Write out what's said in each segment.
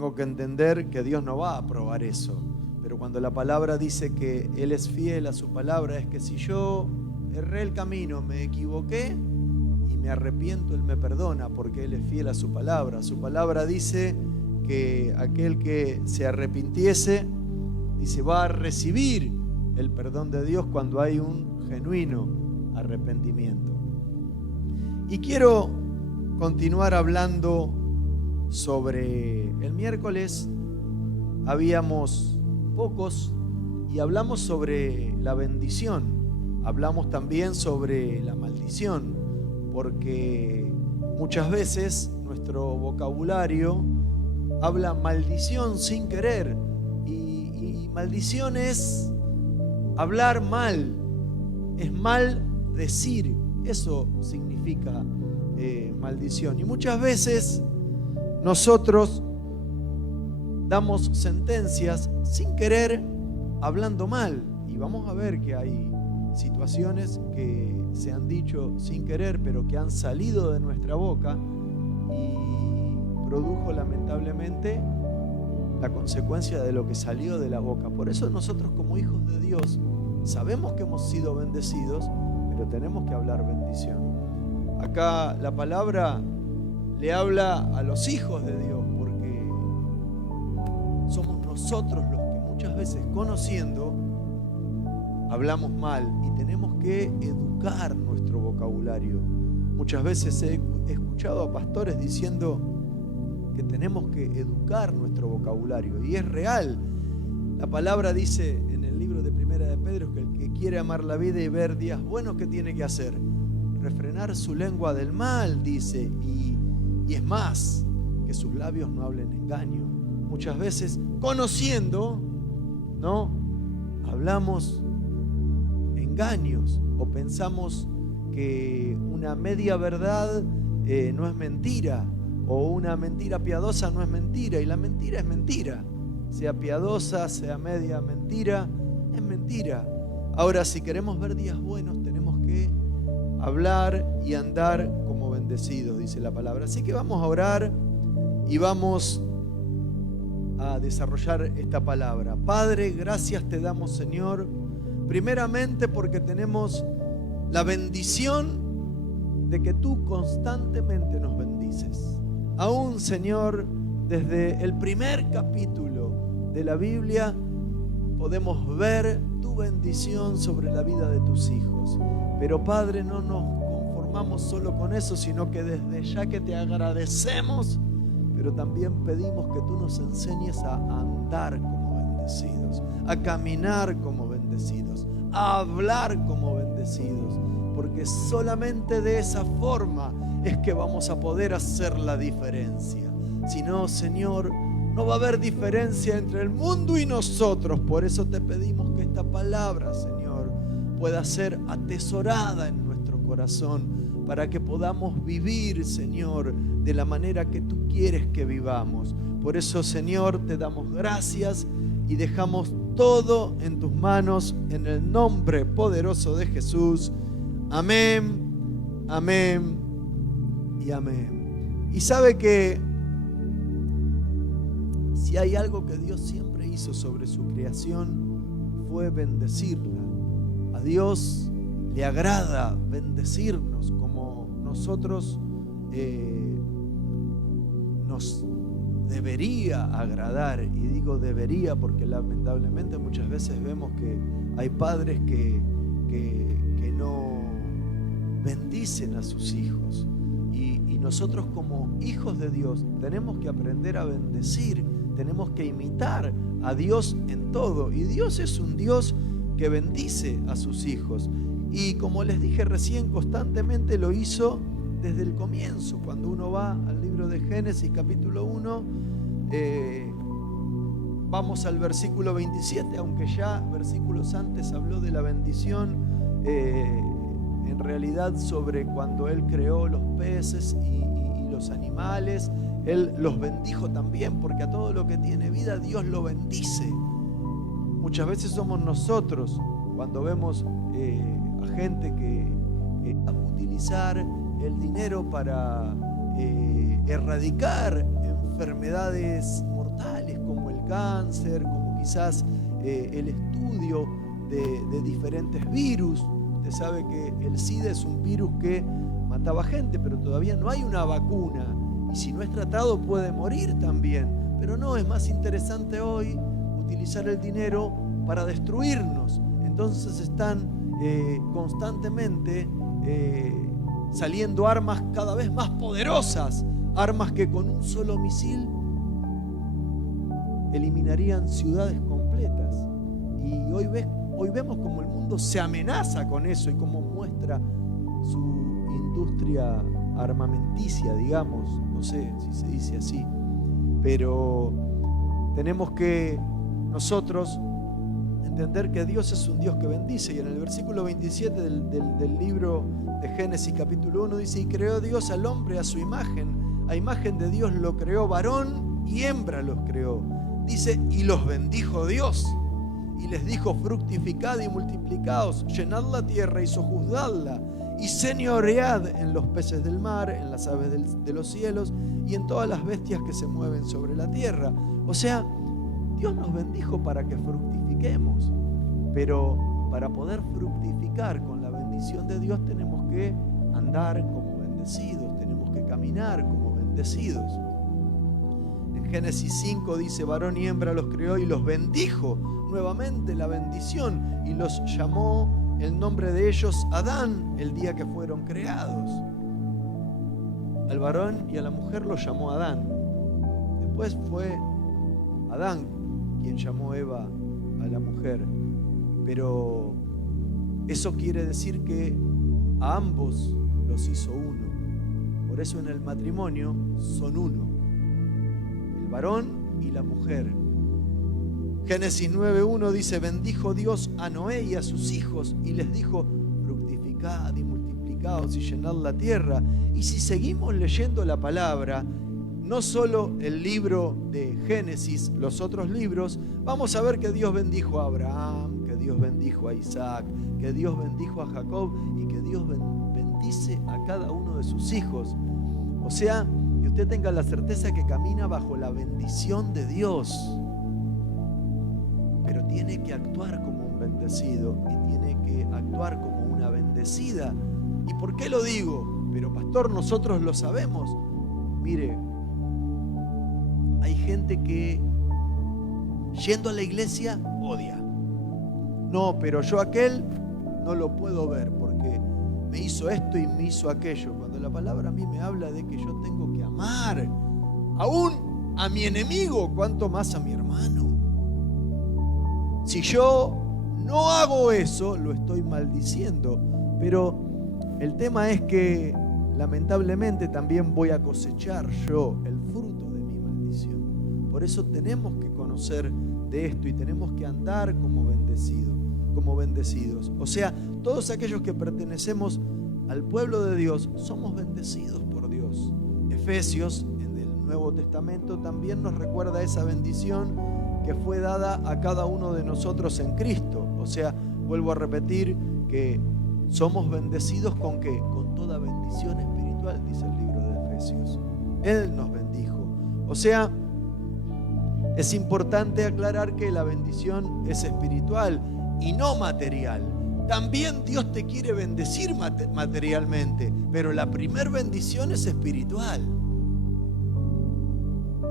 tengo que entender que Dios no va a aprobar eso. Pero cuando la palabra dice que Él es fiel a su palabra, es que si yo erré el camino, me equivoqué y me arrepiento, Él me perdona porque Él es fiel a su palabra. Su palabra dice que aquel que se arrepintiese, dice, va a recibir el perdón de Dios cuando hay un genuino arrepentimiento. Y quiero continuar hablando sobre el miércoles. Habíamos pocos y hablamos sobre la bendición. Hablamos también sobre la maldición, porque muchas veces nuestro vocabulario habla maldición sin querer. Y maldición es hablar mal, es mal decir. Eso significa maldición. Y muchas veces nosotros damos sentencias sin querer, hablando mal. Y vamos a ver que hay situaciones que se han dicho sin querer, pero que han salido de nuestra boca y produjo lamentablemente la consecuencia de lo que salió de la boca. Por eso nosotros, como hijos de Dios, sabemos que hemos sido bendecidos, pero tenemos que hablar bendición. Acá la palabra le habla a los hijos de Dios, porque somos nosotros los que muchas veces, conociendo, hablamos mal, y tenemos que educar nuestro vocabulario. Muchas veces he escuchado a pastores diciendo que tenemos que educar nuestro vocabulario, y es real. La palabra dice en el libro de Primera de Pedro que el que quiere amar la vida y ver días buenos, ¿qué tiene que hacer? Refrenar su lengua del mal, dice, y es más, que sus labios no hablen engaño. Muchas veces, conociendo, ¿no?, hablamos engaños, o pensamos que una media verdad no es mentira, o una mentira piadosa no es mentira, y la mentira es mentira. Sea piadosa, sea media mentira, es mentira. Ahora, si queremos ver días buenos, tenemos que hablar y andar como bendecidos, dice la palabra. Así que vamos a orar y vamos a desarrollar esta palabra. Padre, gracias te damos, Señor, primeramente porque tenemos la bendición de que tú constantemente nos bendices. Aún, Señor, desde el primer capítulo de la Biblia podemos ver tu bendición sobre la vida de tus hijos. Pero, Padre, no nos conformamos solo con eso, sino que desde ya que te agradecemos, pero también pedimos que tú nos enseñes a andar como bendecidos, a caminar como bendecidos, a hablar como bendecidos, porque solamente de esa forma es que vamos a poder hacer la diferencia. Si no, Señor, no va a haber diferencia entre el mundo y nosotros. Por eso te pedimos que esta palabra, Señor, pueda ser atesorada en nuestro corazón, para que podamos vivir, Señor, de la manera que tú quieres que vivamos. Por eso, Señor, te damos gracias y dejamos todo en tus manos, en el nombre poderoso de Jesús. Amén, amén y amén. Y sabe que si hay algo que Dios siempre hizo sobre su creación, fue bendecirla. A Dios le agrada bendecirnos, como nosotros nos debería agradar. Y digo debería porque lamentablemente muchas veces vemos que hay padres que no bendicen a sus hijos. Y nosotros, como hijos de Dios, tenemos que aprender a bendecir, tenemos que imitar a Dios en todo. Y Dios es un Dios que bendice a sus hijos. Y como les dije recién, constantemente lo hizo desde el comienzo. Cuando uno va al libro de Génesis capítulo 1, vamos al versículo 27, aunque ya versículos antes habló de la bendición, en realidad sobre cuando Él creó los peces y los animales, Él los bendijo también, porque a todo lo que tiene vida Dios lo bendice. Muchas veces somos nosotros, cuando vemos a gente que utilizar el dinero para erradicar enfermedades mortales, mortales como el cáncer, como quizás el estudio de diferentes virus. Usted sabe que el SIDA es un virus que mataba gente, pero todavía no hay una vacuna. Y si no es tratado puede morir también. Pero no, es más interesante hoy utilizar el dinero para destruirnos. Entonces están constantemente saliendo armas cada vez más poderosas, armas que con un solo misil eliminarían ciudades completas. Y hoy vemos como el mundo se amenaza con eso y cómo muestra su industria armamenticia, digamos, no sé si se dice así, pero tenemos que nosotros entender que Dios es un Dios que bendice. Y en el versículo 27 del libro de Génesis capítulo 1 dice: y creó Dios al hombre a su imagen, a imagen de Dios lo creó, varón y hembra los creó. Dice: y los bendijo Dios y les dijo: fructificad y multiplicaos, llenad la tierra y sojuzgadla, y señoread en los peces del mar, en las aves de los cielos y en todas las bestias que se mueven sobre la tierra. O sea, Dios nos bendijo para que fructifiquemos, pero para poder fructificar con la bendición de Dios tenemos que andar como bendecidos, tenemos que caminar como bendecidos. En Génesis 5 dice: varón y hembra los creó y los bendijo. Nuevamente la bendición, y los llamó el nombre de ellos Adán el día que fueron creados. Al varón y a la mujer los llamó Adán. Después fue Adán quien llamó Eva a la mujer. Pero eso quiere decir que a ambos los hizo uno. Por eso en el matrimonio son uno, el varón y la mujer. Génesis 9:1 dice: bendijo Dios a Noé y a sus hijos y les dijo: fructificad y multiplicaos y llenad la tierra. Y si seguimos leyendo la palabra, no solo el libro de Génesis, los otros libros, vamos a ver que Dios bendijo a Abraham, que Dios bendijo a Isaac, que Dios bendijo a Jacob y que Dios bendice a cada uno de sus hijos. O sea, que usted tenga la certeza que camina bajo la bendición de Dios. Pero tiene que actuar como un bendecido y tiene que actuar como una bendecida. ¿Y por qué lo digo? Pero pastor, nosotros lo sabemos. Mire, hay gente que yendo a la iglesia odia. No, pero yo aquel no lo puedo ver porque me hizo esto y me hizo aquello. Cuando la palabra a mí me habla de que yo tengo que amar aún a mi enemigo, ¿cuánto más a mi hermano? Si yo no hago eso, lo estoy maldiciendo. Pero el tema es que lamentablemente también voy a cosechar yo el fruto de mi maldición. Por eso tenemos que conocer de esto y tenemos que andar como bendecidos. O sea, todos aquellos que pertenecemos al pueblo de Dios somos bendecidos por Dios. Efesios, en el Nuevo Testamento, también nos recuerda esa bendición que fue dada a cada uno de nosotros en Cristo. O sea, vuelvo a repetir que somos bendecidos ¿con qué? Con toda bendición espiritual, dice el libro de Efesios. Él nos bendijo. O sea, es importante aclarar que la bendición es espiritual y no material. También Dios te quiere bendecir materialmente, pero la primer bendición es espiritual.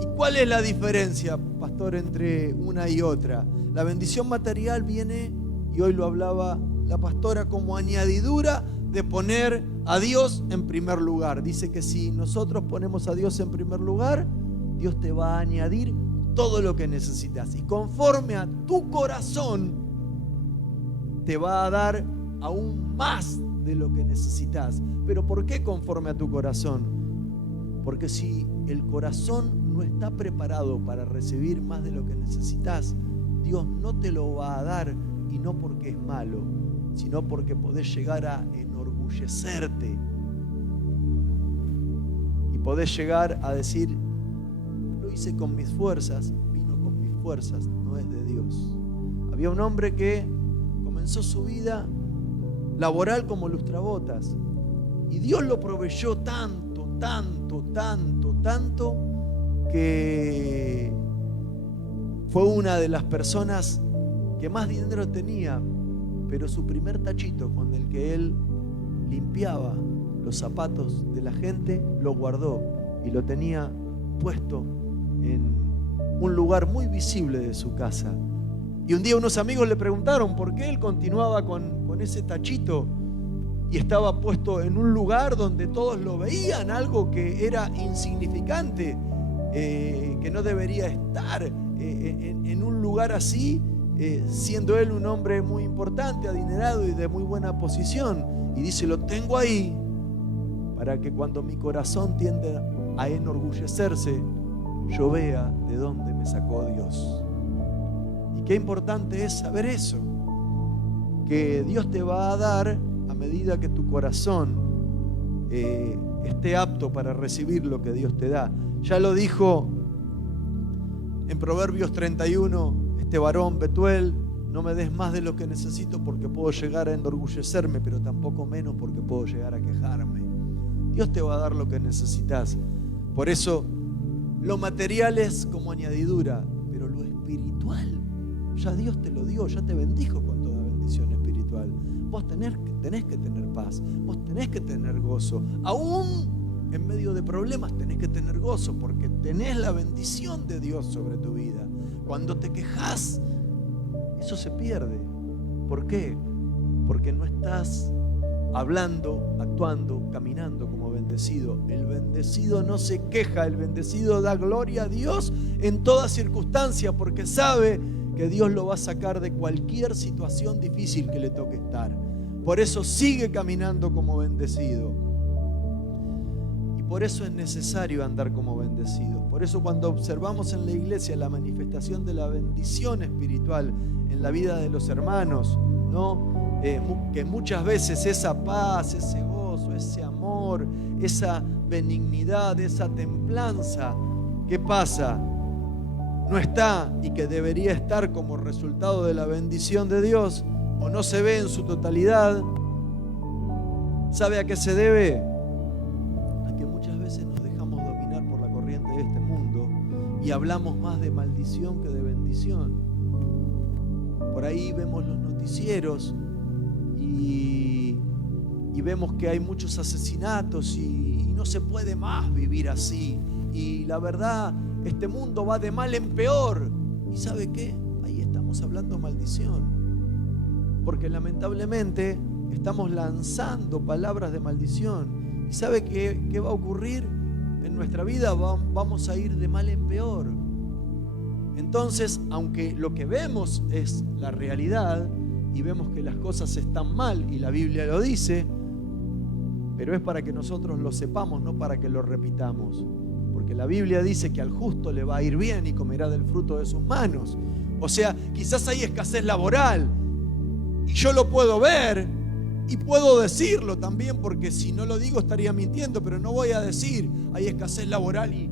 ¿Y cuál es la diferencia, pastor, entre una y otra? La bendición material viene, y hoy lo hablaba la pastora, como añadidura de poner a Dios en primer lugar. Dice que si nosotros ponemos a Dios en primer lugar, Dios te va a añadir todo lo que necesitas. Y conforme a tu corazón, te va a dar aún más de lo que necesitas. ¿Pero por qué conforme a tu corazón? Porque si el corazón no está preparado para recibir más de lo que necesitas, Dios no te lo va a dar, y no porque es malo, sino porque podés llegar a enorgullecerte y podés llegar a decir: lo hice con mis fuerzas, vino con mis fuerzas, no es de Dios. Había un hombre que comenzó su vida laboral como lustrabotas y Dios lo proveyó tanto que Fue una de las personas que más dinero tenía, pero su primer tachito con el que él limpiaba los zapatos de la gente lo guardó y lo tenía puesto en un lugar muy visible de su casa. Y un día unos amigos le preguntaron por qué él continuaba con ese tachito y estaba puesto en un lugar donde todos lo veían, algo que era insignificante, que no debería estar en un lugar así, siendo él un hombre muy importante, adinerado y de muy buena posición. Y dice, lo tengo ahí para que cuando mi corazón tiende a enorgullecerse, yo vea de dónde me sacó Dios. Y qué importante es saber eso, que Dios te va a dar a medida que tu corazón esté apto para recibir lo que Dios te da. Ya lo dijo en Proverbios 31, este varón Betuel: no me des más de lo que necesito porque puedo llegar a enorgullecerme, pero tampoco menos porque puedo llegar a quejarme. Dios te va a dar lo que necesitas. Por eso lo material es como añadidura, pero lo espiritual ya Dios te lo dio, ya te bendijo con toda bendición espiritual. Vos tenés que tener paz, vos tenés que tener gozo. Aún en medio de problemas tenés que tener gozo, porque tenés la bendición de Dios sobre tu vida. Cuando te quejas, eso se pierde. ¿Por qué? Porque no estás hablando, actuando, caminando como bendecido. El bendecido no se queja, el bendecido da gloria a Dios en toda circunstancia, porque sabe que Dios lo va a sacar de cualquier situación difícil que le toque estar. Por eso sigue caminando como bendecido. Y por eso es necesario andar como bendecido. Por eso cuando observamos en la iglesia la manifestación de la bendición espiritual en la vida de los hermanos, ¿no? Que muchas veces esa paz, ese gozo, ese amor, esa benignidad, esa templanza, ¿qué pasa? No está, y que debería estar como resultado de la bendición de Dios, o no se ve en su totalidad. ¿Sabe a qué se debe? A que muchas veces nos dejamos dominar por la corriente de este mundo y hablamos más de maldición que de bendición. Por ahí vemos los noticieros y vemos que hay muchos asesinatos y no se puede más vivir así. Y la verdad, este mundo va de mal en peor. ¿Y sabe qué? Ahí estamos hablando maldición. Porque lamentablemente estamos lanzando palabras de maldición. ¿Y sabe qué va a ocurrir? En nuestra vida vamos a ir de mal en peor. Entonces, aunque lo que vemos es la realidad y vemos que las cosas están mal y la Biblia lo dice, pero es para que nosotros lo sepamos, no para que lo repitamos. Porque la Biblia dice que al justo le va a ir bien y comerá del fruto de sus manos. O sea, quizás hay escasez laboral y yo lo puedo ver y puedo decirlo también, porque si no lo digo estaría mintiendo, pero no voy a decir hay escasez laboral y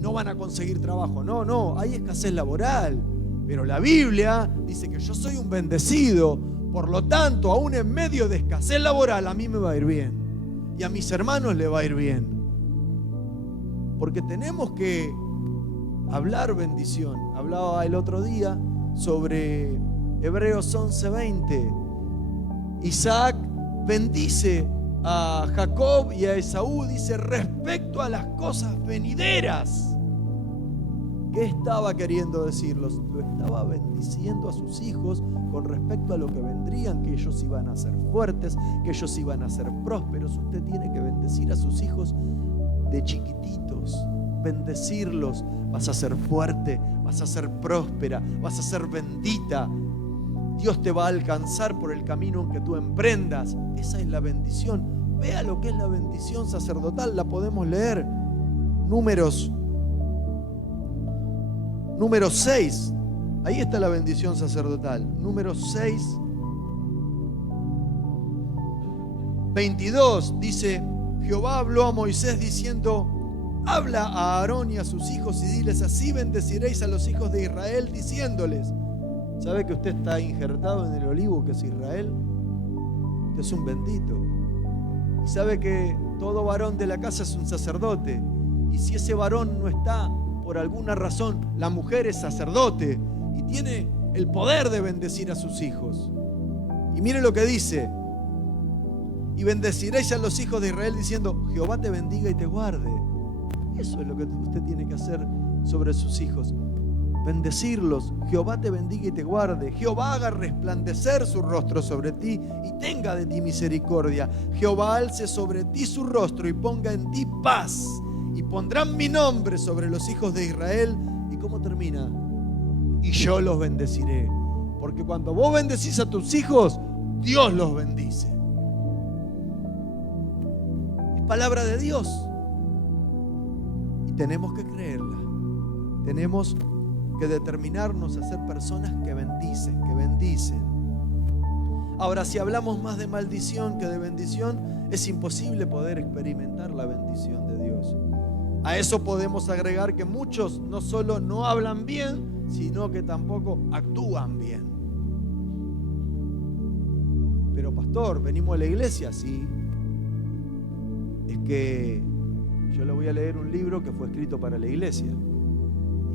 no van a conseguir trabajo. No, hay escasez laboral, pero la Biblia dice que yo soy un bendecido. Por lo tanto, aún en medio de escasez laboral, a mí me va a ir bien y a mis hermanos le va a ir bien. Porque tenemos que hablar bendición. Hablaba el otro día sobre Hebreos 11:20. Isaac bendice a Jacob y a Esaú, dice, respecto a las cosas venideras. ¿Qué estaba queriendo decirlos? Lo estaba bendiciendo a sus hijos con respecto a lo que vendrían, que ellos iban a ser fuertes, que ellos iban a ser prósperos. Usted tiene que bendecir a sus hijos de chiquititos, bendecirlos. Vas a ser fuerte, vas a ser próspera, vas a ser bendita. Dios te va a alcanzar por el camino en que tú emprendas. Esa es la bendición. Vea lo que es la bendición sacerdotal, la podemos leer. Números 6. Ahí está la bendición sacerdotal. Números 6, 22 dice: Jehová habló a Moisés diciendo: habla a Aarón y a sus hijos y diles: así bendeciréis a los hijos de Israel, diciéndoles. ¿Sabe que usted está injertado en el olivo que es Israel? Usted es un bendito. Y sabe que todo varón de la casa es un sacerdote. Y si ese varón no está por alguna razón la mujer es sacerdote y tiene el poder de bendecir a sus hijos. Y mire lo que dice: y bendeciréis a los hijos de Israel diciendo, Jehová te bendiga y te guarde. Eso es lo que usted tiene que hacer sobre sus hijos. Bendecirlos. Jehová te bendiga y te guarde. Jehová haga resplandecer su rostro sobre ti y tenga de ti misericordia. Jehová alce sobre ti su rostro y ponga en ti paz. Y pondrán mi nombre sobre los hijos de Israel. ¿Y cómo termina? Y yo los bendeciré. Porque cuando vos bendecís a tus hijos, Dios los bendice. Es palabra de Dios. Y tenemos que creerla. Tenemos que determinarnos a ser personas que bendicen, que bendicen. Ahora, si hablamos más de maldición que de bendición, es imposible poder experimentar la bendición de Dios. A eso podemos agregar que muchos no solo no hablan bien, sino que tampoco actúan bien. Pero pastor, ¿venimos a la iglesia? Sí. Es que yo le voy a leer un libro que fue escrito para la iglesia.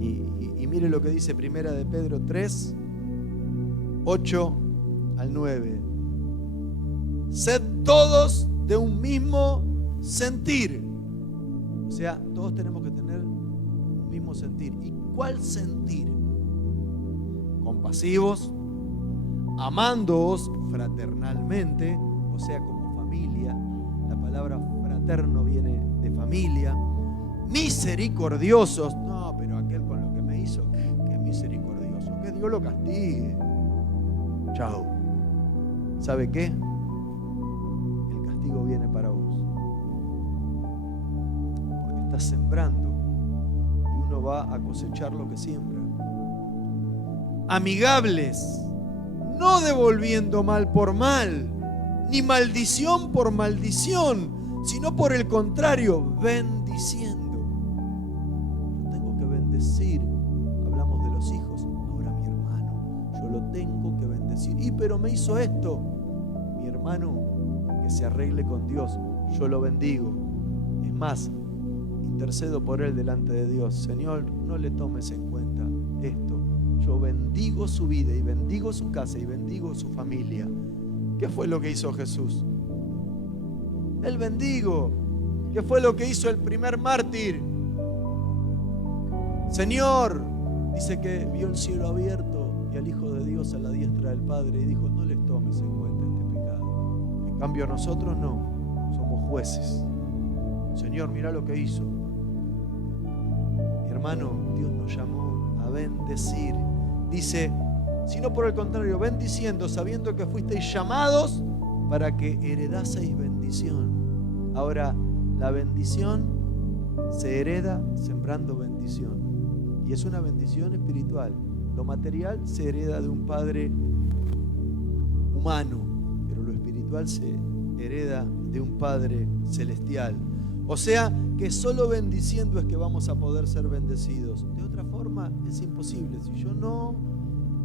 Y mire lo que dice Primera de Pedro 3, 8 al 9. Sed todos de un mismo sentir. O sea, todos tenemos que tener un mismo sentir. ¿Y cuál sentir? Compasivos, amándoos fraternalmente, o sea, como familia. La palabra fraterno viene de familia. Misericordiosos. No, pero aquel con lo que me hizo, que misericordioso. Que Dios lo castigue. Chao. ¿Sabe qué? El castigo viene para vos. Porque estás sembrando y uno va a cosechar lo que siembra. Amigables, no devolviendo mal por mal, ni maldición por maldición, sino por el contrario, bendiciendo. Bendecir. Hablamos de los hijos. Ahora mi hermano, yo lo tengo que bendecir. Y pero me hizo esto. Mi hermano, que se arregle con Dios. Yo lo bendigo. Es más, intercedo por él delante de Dios. Señor, no le tomes en cuenta esto. Yo bendigo su vida y bendigo su casa y bendigo su familia. ¿Qué fue lo que hizo Jesús? Él bendigo. ¿Qué fue lo que hizo el primer mártir? Señor, dice que vio el cielo abierto y al Hijo de Dios a la diestra del Padre y dijo, no les tomes en cuenta este pecado. En cambio nosotros no, somos jueces. Señor, mira lo que hizo. Mi hermano, Dios nos llamó a bendecir. Dice, sino por el contrario, bendiciendo, sabiendo que fuisteis llamados para que heredaseis bendición. Ahora, la bendición se hereda sembrando bendición. Y es una bendición espiritual. Lo material se hereda de un padre humano, pero lo espiritual se hereda de un Padre celestial. O sea que solo bendiciendo es que vamos a poder ser bendecidos. De otra forma es imposible. Si yo no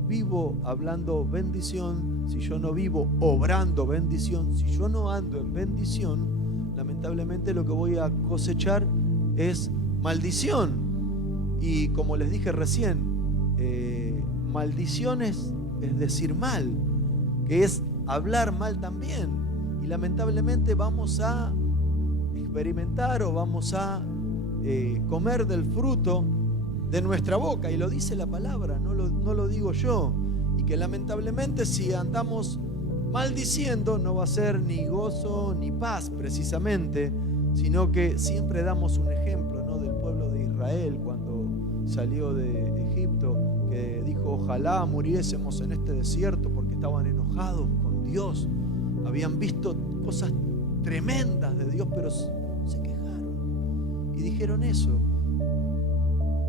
vivo hablando bendición, si yo no vivo obrando bendición, si yo no ando en bendición, lamentablemente lo que voy a cosechar es maldición. Y como les dije recién, maldiciones es decir mal, que es hablar mal también. Y lamentablemente vamos a experimentar o vamos a comer del fruto de nuestra boca. Y lo dice la palabra, no lo digo yo. Y que lamentablemente si andamos maldiciendo no va a ser ni gozo ni paz precisamente, sino que siempre damos un ejemplo, ¿no?, del pueblo de Israel cuando salió de Egipto, que dijo ojalá muriésemos en este desierto, porque estaban enojados con Dios, habían visto cosas tremendas de Dios, pero se quejaron y dijeron eso.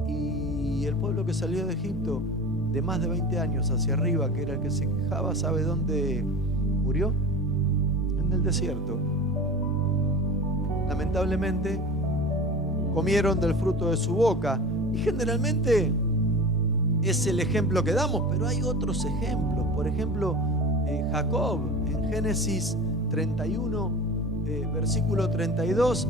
Y el pueblo que salió de Egipto de más de 20 años hacia arriba, que era el que se quejaba, ¿sabe dónde murió? En el desierto. Lamentablemente comieron del fruto de su boca. Y generalmente es el ejemplo que damos, pero hay otros ejemplos. Por ejemplo, Jacob, en Génesis 31, versículo 32,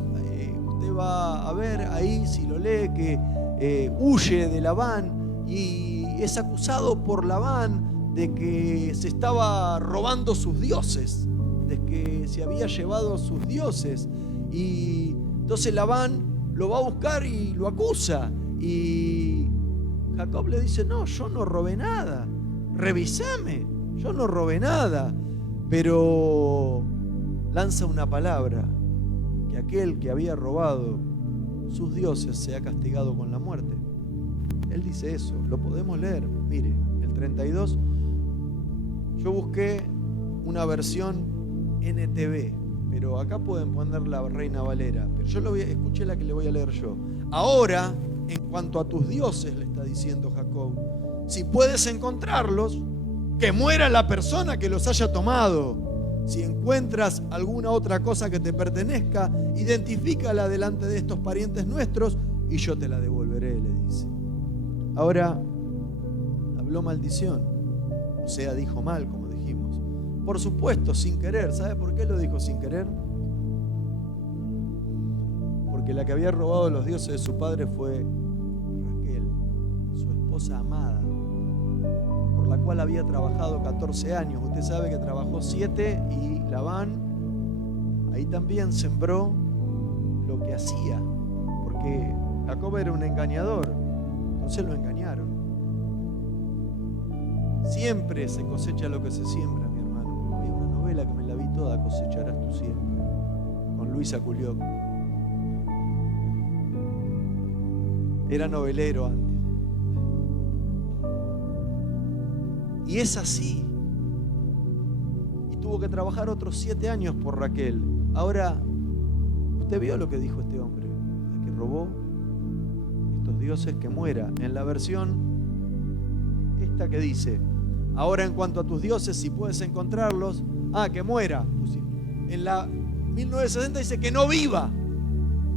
usted va a ver ahí, si lo lee, que huye de Labán y es acusado por Labán de que se estaba robando sus dioses, de que se había llevado sus dioses. Y entonces Labán lo va a buscar y lo acusa. Y Jacob le dice: no, yo no robé nada, revísame, yo no robé nada. Pero lanza una palabra: que aquel que había robado sus dioses sea castigado con la muerte. Él dice eso, lo podemos leer. Mire, el 32, yo busqué una versión NTV, pero acá pueden poner la Reina Valera, pero yo escuché la que le voy a leer yo. Ahora, en cuanto a tus dioses, le está diciendo Jacob, si puedes encontrarlos, que muera la persona que los haya tomado. Si encuentras alguna otra cosa que te pertenezca, identifícala delante de estos parientes nuestros y yo te la devolveré, le dice. Ahora, habló maldición, o sea, dijo mal, como dijimos. Por supuesto, sin querer. ¿Sabe por qué lo dijo sin querer? Porque la que había robado los dioses de su padre fue Raquel, su esposa amada, por la cual había trabajado 14 años. Usted sabe que trabajó 7 y Labán ahí también sembró lo que hacía, porque Jacob era un engañador, entonces lo engañaron. Siempre se cosecha lo que se siembra, mi hermano. Hay una novela que me la vi toda, Cosecharás tu siembra, con Luisa Culioc. Era novelero antes. Y es así. Y tuvo que trabajar otros 7 años por Raquel. Ahora, usted vio lo que dijo este hombre, el que robó estos dioses, que muera. En la versión esta que dice: ahora en cuanto a tus dioses, si puedes encontrarlos, que muera. En la 1960 dice que no viva.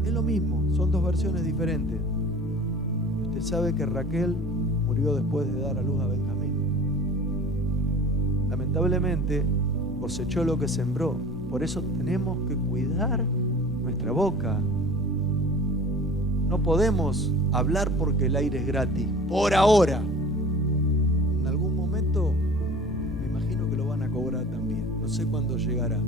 Es lo mismo, son dos versiones diferentes. Y usted sabe que Raquel murió después de dar a luz a Benjamín. Lamentablemente cosechó lo que sembró. Por eso tenemos que cuidar nuestra boca. No podemos hablar porque el aire es gratis. Por ahora. En algún momento me imagino que lo van a cobrar también. No sé cuándo llegará.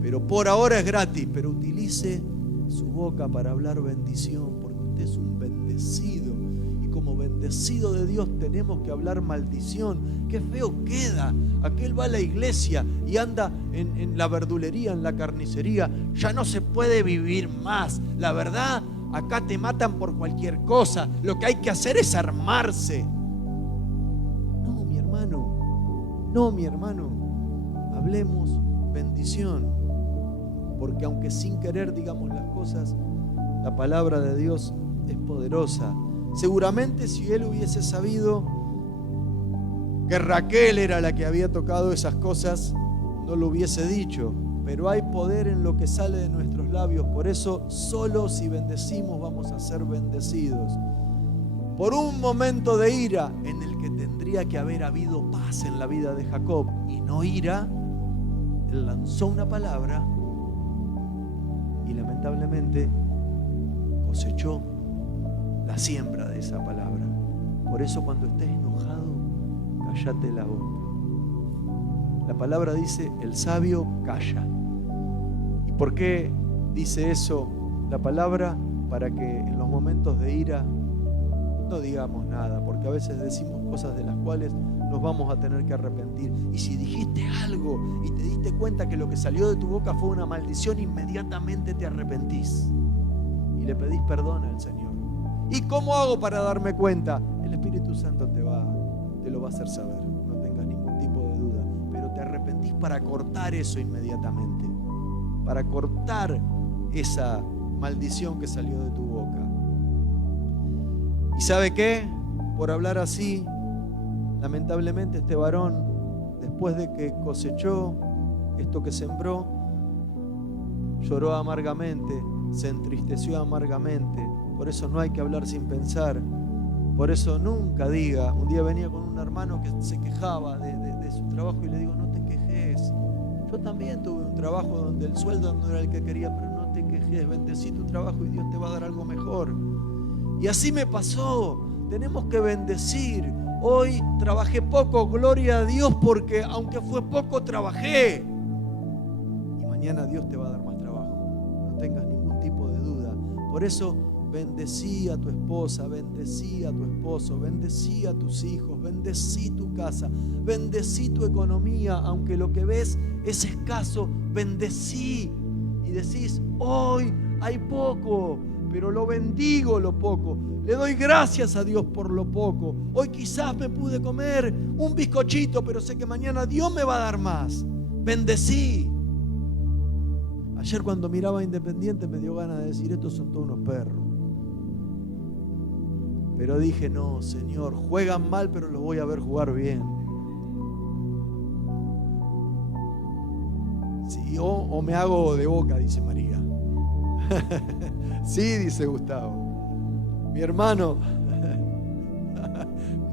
Pero por ahora es gratis. Pero utilice su boca para hablar bendición, porque usted es un bendecido. Y como bendecido de Dios tenemos que hablar maldición. Qué feo queda. Aquel va a la iglesia y anda en la verdulería, en la carnicería. Ya no se puede vivir más. La verdad, acá te matan por cualquier cosa. Lo que hay que hacer es armarse. No, mi hermano. No, mi hermano. Hablemos bendición. Porque aunque sin querer digamos las cosas, la palabra de Dios es poderosa. Seguramente si él hubiese sabido que Raquel era la que había tocado esas cosas, no lo hubiese dicho. Pero hay poder en lo que sale de nuestros labios. Por eso, solo si bendecimos vamos a ser bendecidos. Por un momento de ira en el que tendría que haber habido paz en la vida de Jacob y no ira, él lanzó una palabra y lamentablemente cosechó la siembra de esa palabra. Por eso, cuando estés enojado, cállate la boca. La palabra dice: el sabio calla. ¿Y por qué dice eso la palabra? Para que en los momentos de ira no digamos nada, porque a veces decimos cosas de las cuales nos vamos a tener que arrepentir. Y si dijiste algo y te diste cuenta que lo que salió de tu boca fue una maldición, inmediatamente te arrepentís y le pedís perdón al Señor. ¿Y cómo hago para darme cuenta? El Espíritu Santo te lo va a hacer saber, no tengas ningún tipo de duda. Pero te arrepentís para cortar eso inmediatamente, para cortar esa maldición que salió de tu boca. ¿Y sabe qué? Por hablar así, lamentablemente este varón, después de que cosechó esto que sembró, lloró amargamente, se entristeció amargamente. Por eso no hay que hablar sin pensar. Por eso nunca diga. Un día venía con un hermano que se quejaba de su trabajo y le digo: no te quejes. Yo Yo también tuve un trabajo donde el sueldo no era el que quería, pero no te quejes, bendecí tu trabajo y Dios te va a dar algo mejor. Y así me pasó. Tenemos que bendecir. Hoy trabajé poco, gloria a Dios, porque aunque fue poco, trabajé. Y mañana Dios te va a dar más trabajo. No tengas ningún tipo de duda. Por eso bendecí a tu esposa, bendecí a tu esposo, bendecí a tus hijos, bendecí tu casa, bendecí tu economía, aunque lo que ves es escaso, bendecí. Y decís, hoy hay poco, pero lo bendigo lo poco. Le doy gracias a Dios por lo poco. Hoy quizás me pude comer un bizcochito, pero sé que mañana Dios me va a dar más. Bendecí. Ayer cuando miraba Independiente me dio ganas de decir, estos son todos unos perros. Pero dije, no, Señor, juegan mal, pero los voy a ver jugar bien. Sí, o me hago de Boca, dice María. Sí, dice Gustavo. Mi hermano.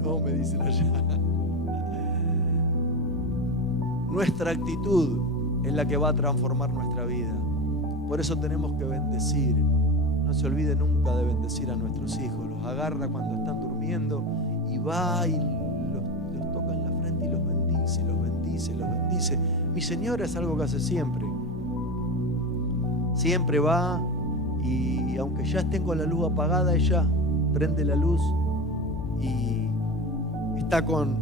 No, me dicen allá. Nuestra actitud es la que va a transformar nuestra vida. Por eso tenemos que bendecir. No se olvide nunca de bendecir a nuestros hijos. Los agarra cuando están durmiendo y va y los toca en la frente y los bendice, los bendice, los bendice. Mi señora es algo que hace siempre. Siempre va y aunque ya estén con la luz apagada, ella prende la luz y está con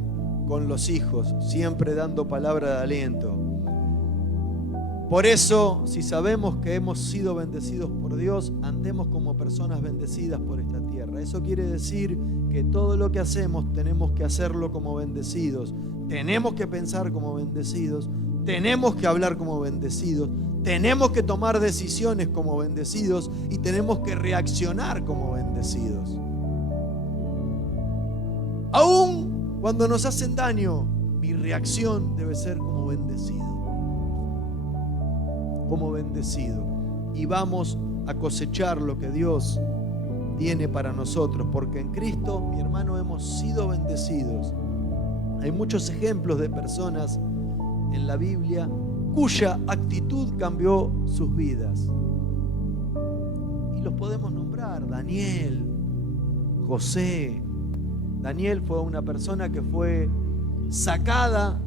los hijos, siempre dando palabra de aliento. Por eso, si sabemos que hemos sido bendecidos por Dios, andemos como personas bendecidas por esta tierra. Eso quiere decir que todo lo que hacemos tenemos que hacerlo como bendecidos. Tenemos que pensar como bendecidos. Tenemos que hablar como bendecidos. Tenemos que tomar decisiones como bendecidos y tenemos que reaccionar como bendecidos. Aún cuando nos hacen daño, mi reacción debe ser como bendecido. Como bendecido. Y vamos a cosechar lo que Dios tiene para nosotros, porque en Cristo, mi hermano, hemos sido bendecidos. Hay muchos ejemplos de personas en la Biblia cuya actitud cambió sus vidas. Y los podemos nombrar: Daniel, José. Daniel fue una persona que fue sacada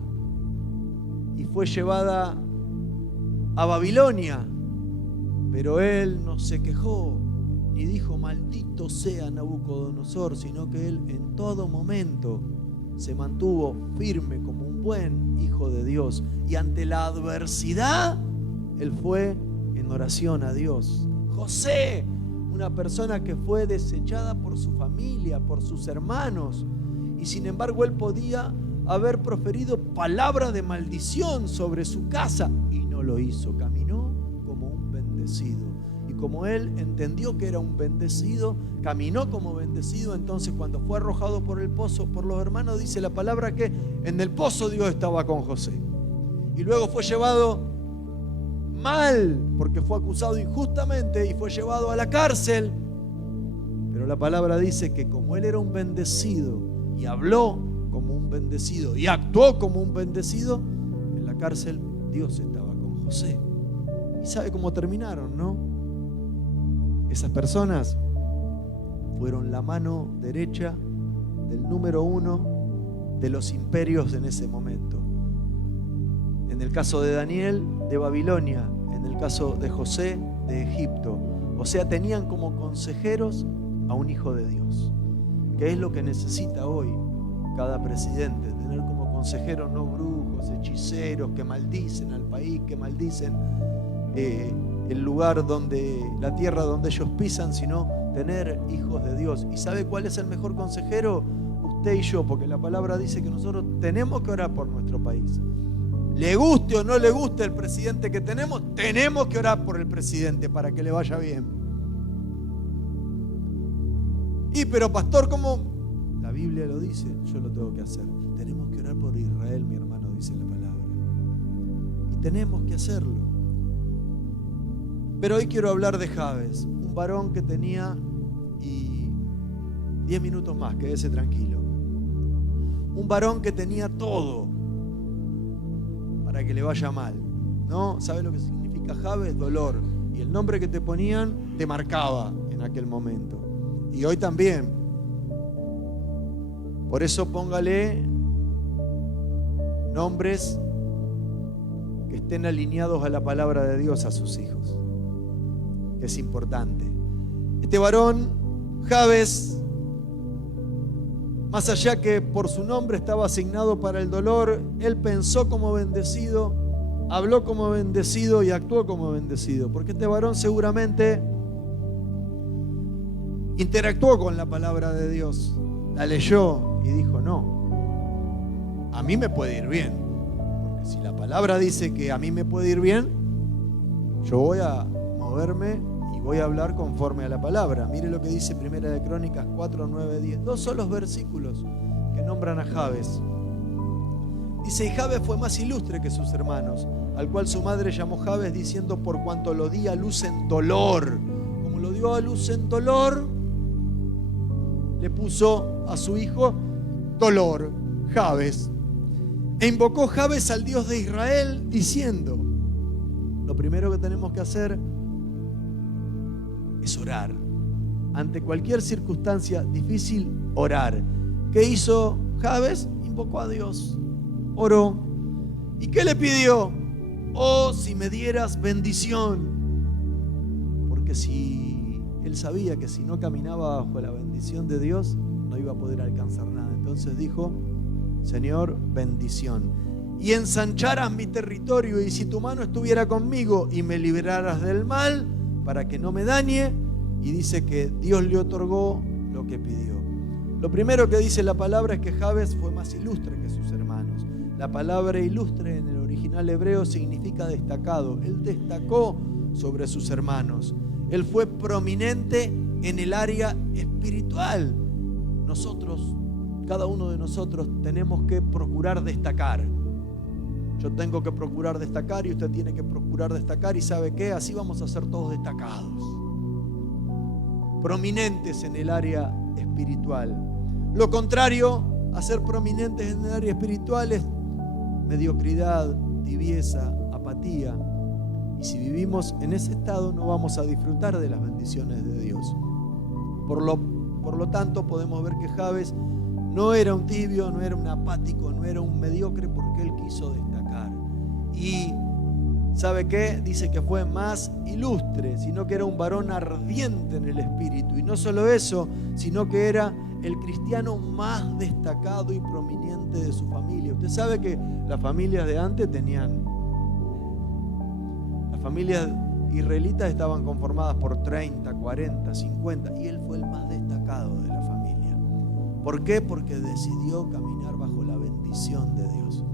y fue llevada a Babilonia, pero él no se quejó ni dijo maldito sea Nabucodonosor, sino que él en todo momento se mantuvo firme como un buen hijo de Dios, y ante la adversidad él fue en oración a Dios. José, una persona que fue desechada por su familia, por sus hermanos, y sin embargo él podía haber proferido palabras de maldición sobre su casa y no lo hizo. Caminó como un bendecido, y como él entendió que era un bendecido, caminó como bendecido. Entonces cuando fue arrojado por el pozo por los hermanos, dice la palabra que en el pozo Dios estaba con José, y luego fue llevado mal porque fue acusado injustamente y fue llevado a la cárcel. Pero la palabra dice que como él era un bendecido y habló como un bendecido y actuó como un bendecido, en la cárcel Dios estaba con José. Y sabe cómo terminaron, ¿no? Esas personas fueron la mano derecha del número uno de los imperios en ese momento. En el caso de Daniel, de Babilonia. En el caso de José, de Egipto. O sea, tenían como consejeros a un hijo de Dios. ¿Qué es lo que necesita hoy cada presidente? Tener como consejeros no brujos, hechiceros que maldicen al país, que maldicen el lugar donde, la tierra donde ellos pisan, sino tener hijos de Dios. ¿Y sabe cuál es el mejor consejero? Usted y yo, porque la palabra dice que nosotros tenemos que orar por nuestro país. Le guste o no le guste el presidente que tenemos que orar por el presidente para que le vaya bien. Y pero pastor, ¿cómo? La Biblia lo dice, yo lo tengo que hacer. Tenemos que orar por Israel, mi hermano, dice la palabra. Y tenemos que hacerlo. Pero hoy quiero hablar de Jabes, un varón que tenía, y 10 minutos más, quédese tranquilo. Un varón que tenía todo para que le vaya mal. ¿no? ¿Sabe lo que significa Jabes? Dolor. Y el nombre que te ponían te marcaba en aquel momento. Y hoy también. Por eso póngale nombres que estén alineados a la palabra de Dios a sus hijos, que es importante. Este varón, Jabes, más allá que por su nombre estaba asignado para el dolor, él pensó como bendecido, habló como bendecido y actuó como bendecido, porque este varón seguramente interactuó con la palabra de Dios, la leyó y dijo: no, a mí me puede ir bien, porque si la palabra dice que a mí me puede ir bien, yo voy a moverme y voy a hablar conforme a la palabra. Mire lo que dice Primera de Crónicas 4, 9, 10. 2 son los versículos que nombran a Jabes. Dice: y Jabes fue más ilustre que sus hermanos, al cual su madre llamó Jabes, diciendo: por cuanto lo di a luz en dolor. Como lo dio a luz en dolor, le puso a su hijo dolor, Jabes. E invocó Jabes al Dios de Israel, diciendo: lo primero que tenemos que hacer es orar. Ante cualquier circunstancia difícil, orar. ¿Qué hizo Jabes? Invocó a Dios, oró. ¿Y qué le pidió? Oh, si me dieras bendición. Porque si él sabía que si no caminaba bajo la bendición de Dios, no iba a poder alcanzar nada. Entonces dijo: Señor, bendición. Y ensancharas mi territorio, y si tu mano estuviera conmigo y me liberaras del mal, para que no me dañe. Y dice que Dios le otorgó lo que pidió. Lo primero que dice la palabra es que Jabes fue más ilustre que sus hermanos. La palabra ilustre en el original hebreo significa destacado. Él destacó sobre sus hermanos. Él fue prominente en el área espiritual. Nosotros, cada uno de nosotros, tenemos que procurar destacar. Yo tengo que procurar destacar y usted tiene que procurar destacar. ¿Y sabe qué? Así vamos a ser todos destacados, prominentes en el área espiritual. Lo contrario a ser prominentes en el área espiritual es mediocridad, tibieza, apatía. Y si vivimos en ese estado, no vamos a disfrutar de las bendiciones de Dios. Por lo tanto, podemos ver que Jabes no era un tibio, no era un apático, no era un mediocre, porque él quiso destacar. Y ¿sabe qué? Dice que fue más ilustre, sino que era un varón ardiente en el espíritu. Y no solo eso, sino que era el cristiano más destacado y prominente de su familia. Usted sabe que las familias de antes las familias israelitas estaban conformadas por 30, 40, 50, y él fue el más destacado de la familia. ¿Por qué? Porque decidió caminar bajo la bendición de Dios.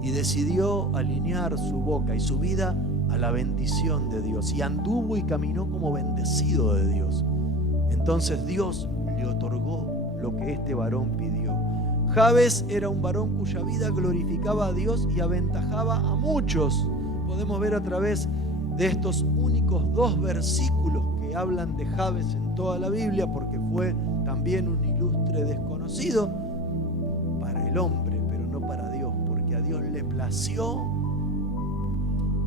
Y decidió alinear su boca y su vida a la bendición de Dios. Y anduvo y caminó como bendecido de Dios. Entonces Dios le otorgó lo que este varón pidió. Jabes era un varón cuya vida glorificaba a Dios y aventajaba a muchos. Podemos ver a través de estos únicos 2 versículos que hablan de Jabes en toda la Biblia, porque fue también un ilustre desconocido para el hombre, pero no para Dios, porque a Dios le plació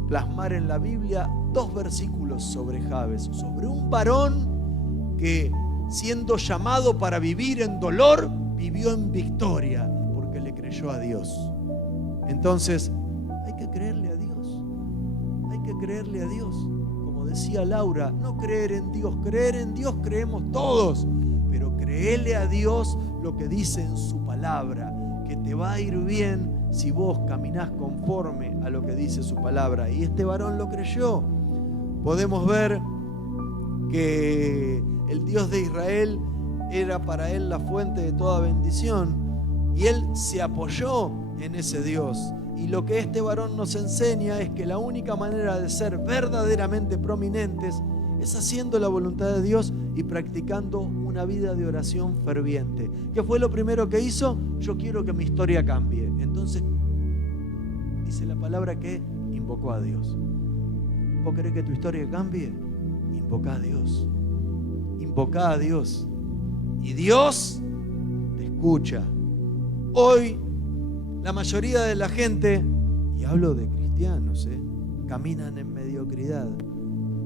plasmar en la Biblia 2 versículos sobre Jabes, sobre un varón que, siendo llamado para vivir en dolor, vivió en victoria porque le creyó a Dios. Entonces hay que creerle a Dios, hay que creerle a Dios. Como decía Laura, no creer en Dios creemos todos, pero créele a Dios lo que dice en su palabra, que te va a ir bien si vos caminás conforme a lo que dice su palabra. Y este varón lo creyó. Podemos ver que el Dios de Israel era para él la fuente de toda bendición, y él se apoyó en ese Dios. Y lo que este varón nos enseña es que la única manera de ser verdaderamente prominentes es haciendo la voluntad de Dios y practicando una vida de oración ferviente. ¿Qué fue lo primero que hizo? Yo quiero que mi historia cambie. Entonces dice la palabra que invocó a Dios. ¿Vos querés que tu historia cambie? Invoca a Dios. Invoca a Dios. Y Dios te escucha. Hoy la mayoría de la gente, y hablo de cristianos, caminan en mediocridad.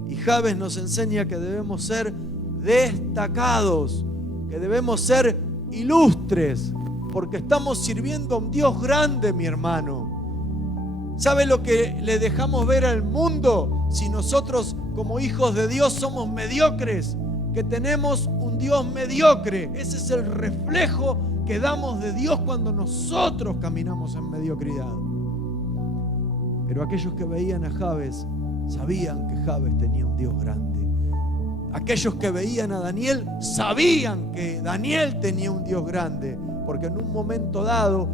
Y Jabes nos enseña que debemos ser destacados, que debemos ser ilustres, porque estamos sirviendo a un Dios grande, mi hermano. ¿Sabe lo que le dejamos ver al mundo si nosotros como hijos de Dios somos mediocres? Que tenemos un Dios mediocre. Ese es el reflejo que damos de Dios cuando nosotros caminamos en mediocridad. Pero aquellos que veían a Jabes sabían que Jabes tenía un Dios grande. Aquellos que veían a Daniel sabían que Daniel tenía un Dios grande, porque en un momento dado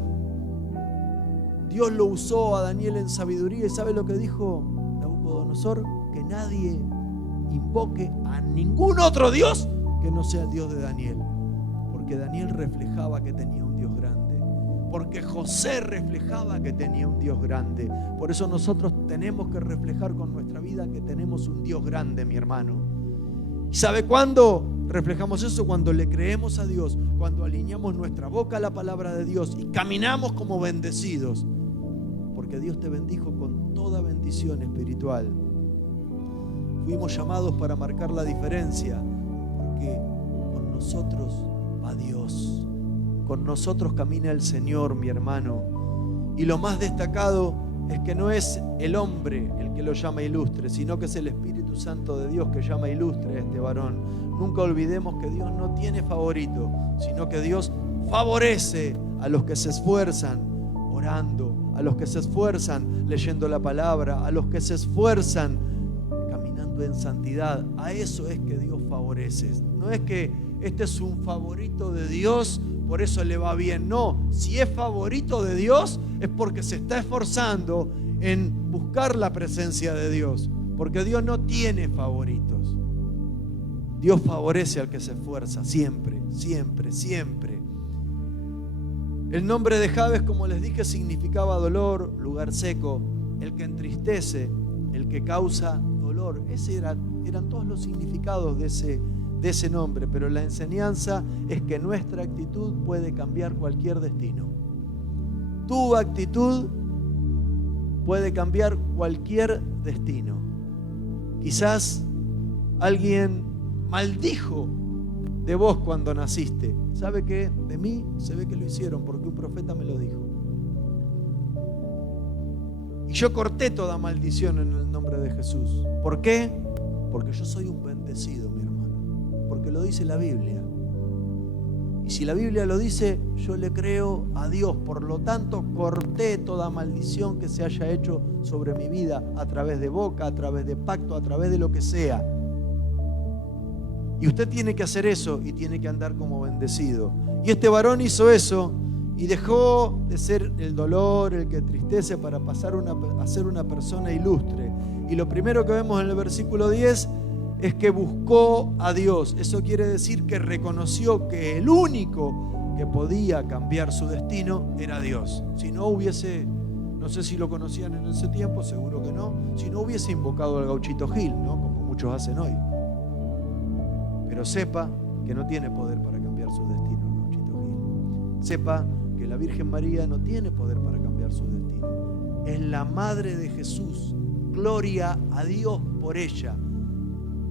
Dios lo usó a Daniel en sabiduría. ¿Y sabe lo que dijo Nabucodonosor? Que nadie invoque a ningún otro Dios que no sea el Dios de Daniel, porque Daniel reflejaba que tenía un Dios grande, porque José reflejaba que tenía un Dios grande. Por eso nosotros tenemos que reflejar con nuestra vida que tenemos un Dios grande, mi hermano. ¿Y sabe cuándo reflejamos eso? Cuando le creemos a Dios, cuando alineamos nuestra boca a la palabra de Dios y caminamos como bendecidos, porque Dios te bendijo con toda bendición espiritual. Fuimos llamados para marcar la diferencia, porque con nosotros va Dios, con nosotros camina el Señor, mi hermano. Y lo más destacado es que no es el hombre el que lo llama ilustre, sino que es el Espíritu Santo de Dios que llama ilustre a este varón. Nunca olvidemos que Dios no tiene favorito, sino que Dios favorece a los que se esfuerzan orando, a los que se esfuerzan leyendo la palabra, a los que se esfuerzan caminando en santidad. A eso es que Dios favorece. No es que este es un favorito de Dios, por eso le va bien. No, si es favorito de Dios es porque se está esforzando en buscar la presencia de Dios, porque Dios no tiene favoritos. Dios favorece al que se esfuerza siempre, siempre, siempre. El nombre de Jabes, como les dije, significaba dolor, lugar seco, el que entristece, el que causa dolor. Ese eran todos los significados de ese nombre, pero la enseñanza es que nuestra actitud puede cambiar cualquier destino. Tu actitud puede cambiar cualquier destino. Quizás alguien maldijo de vos cuando naciste. ¿Sabe qué? De mí se ve que lo hicieron porque un profeta me lo dijo. Y yo corté toda maldición en el nombre de Jesús. ¿Por qué? Porque yo soy un bendecido, mi hermano. Porque lo dice la Biblia. Y si la Biblia lo dice, yo le creo a Dios. Por lo tanto, corté toda maldición que se haya hecho sobre mi vida a través de boca, a través de pacto, a través de lo que sea. Y usted tiene que hacer eso y tiene que andar como bendecido. Y este varón hizo eso y dejó de ser el dolor, el que entristece, para pasar a ser una persona ilustre. Y lo primero que vemos en el versículo 10 es que buscó a Dios. Eso quiere decir que reconoció que el único que podía cambiar su destino era Dios. Si no hubiese, no sé si lo conocían en ese tiempo, seguro que no, si no hubiese invocado al Gauchito Gil, ¿no? Como muchos hacen hoy. Pero sepa que no tiene poder para cambiar su destino el Gauchito Gil. Sepa que la Virgen María no tiene poder para cambiar su destino. Es la Madre de Jesús. Gloria a Dios por ella.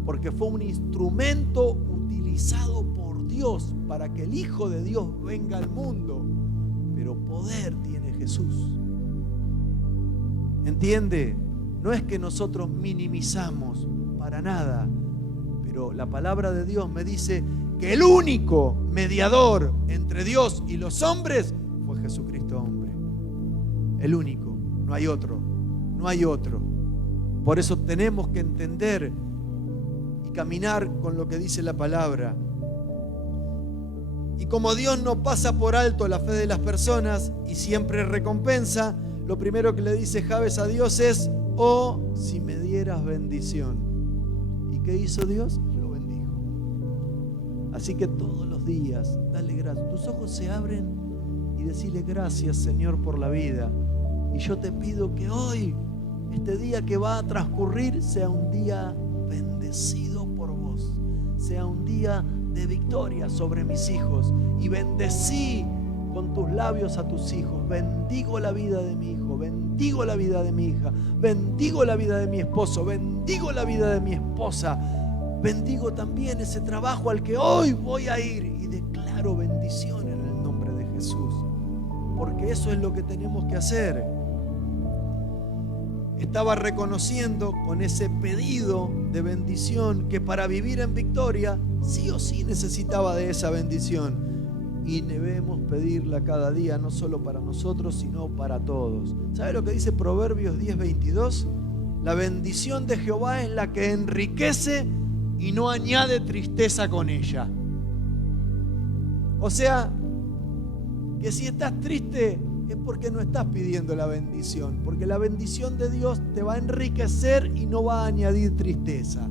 Porque fue un instrumento utilizado por Dios para que el Hijo de Dios venga al mundo. Pero poder tiene Jesús. ¿Entiende? No es que nosotros minimizamos para nada. Pero la palabra de Dios me dice que el único mediador entre Dios y los hombres fue Jesucristo hombre. El único, no hay otro, no hay otro. Por eso tenemos que entender y caminar con lo que dice la palabra. Y como Dios no pasa por alto la fe de las personas y siempre recompensa, lo primero que le dice Jabes a Dios es: oh, si me dieras bendición. ¿Qué hizo Dios? Lo bendijo. Así que todos los días, dale gracias. Tus ojos se abren y decile: gracias, Señor, por la vida. Y yo te pido que hoy, este día que va a transcurrir, sea un día bendecido por vos. Sea un día de victoria sobre mis hijos. Y bendecí con tus labios a tus hijos: bendigo la vida de mi hijo, bendigo la vida de mi hija, bendigo la vida de mi esposo, bendigo la vida de mi esposa, bendigo también ese trabajo al que hoy voy a ir, y declaro bendición en el nombre de Jesús, porque eso es lo que tenemos que hacer. Estaba reconociendo con ese pedido de bendición que para vivir en victoria sí o sí necesitaba de esa bendición, y debemos pedirla cada día, no solo para nosotros sino para todos. ¿Sabe lo que dice Proverbios 10:22? La bendición de Jehová es la que enriquece y no añade tristeza con ella. O sea, que si estás triste es porque no estás pidiendo la bendición, porque la bendición de Dios te va a enriquecer y no va a añadir tristeza.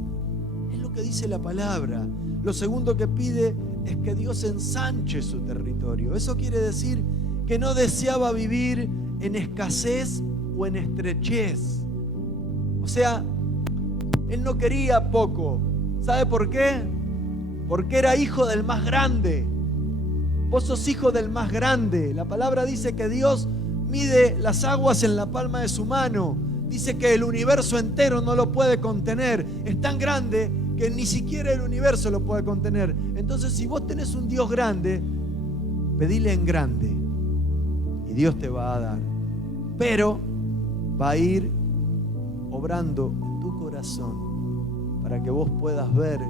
Es lo que dice la palabra. Lo segundo que pide es que Dios ensanche su territorio. Eso quiere decir que no deseaba vivir en escasez o en estrechez. O sea, él no quería poco. ¿Sabe por qué? Porque era hijo del más grande. Vos sos hijo del más grande. La palabra dice que Dios mide las aguas en la palma de su mano. Dice que el universo entero no lo puede contener. Es tan grande que ni siquiera el universo lo puede contener. Entonces, si vos tenés un Dios grande, pedile en grande y Dios te va a dar. Pero va a ir obrando en tu corazón para que vos puedas ver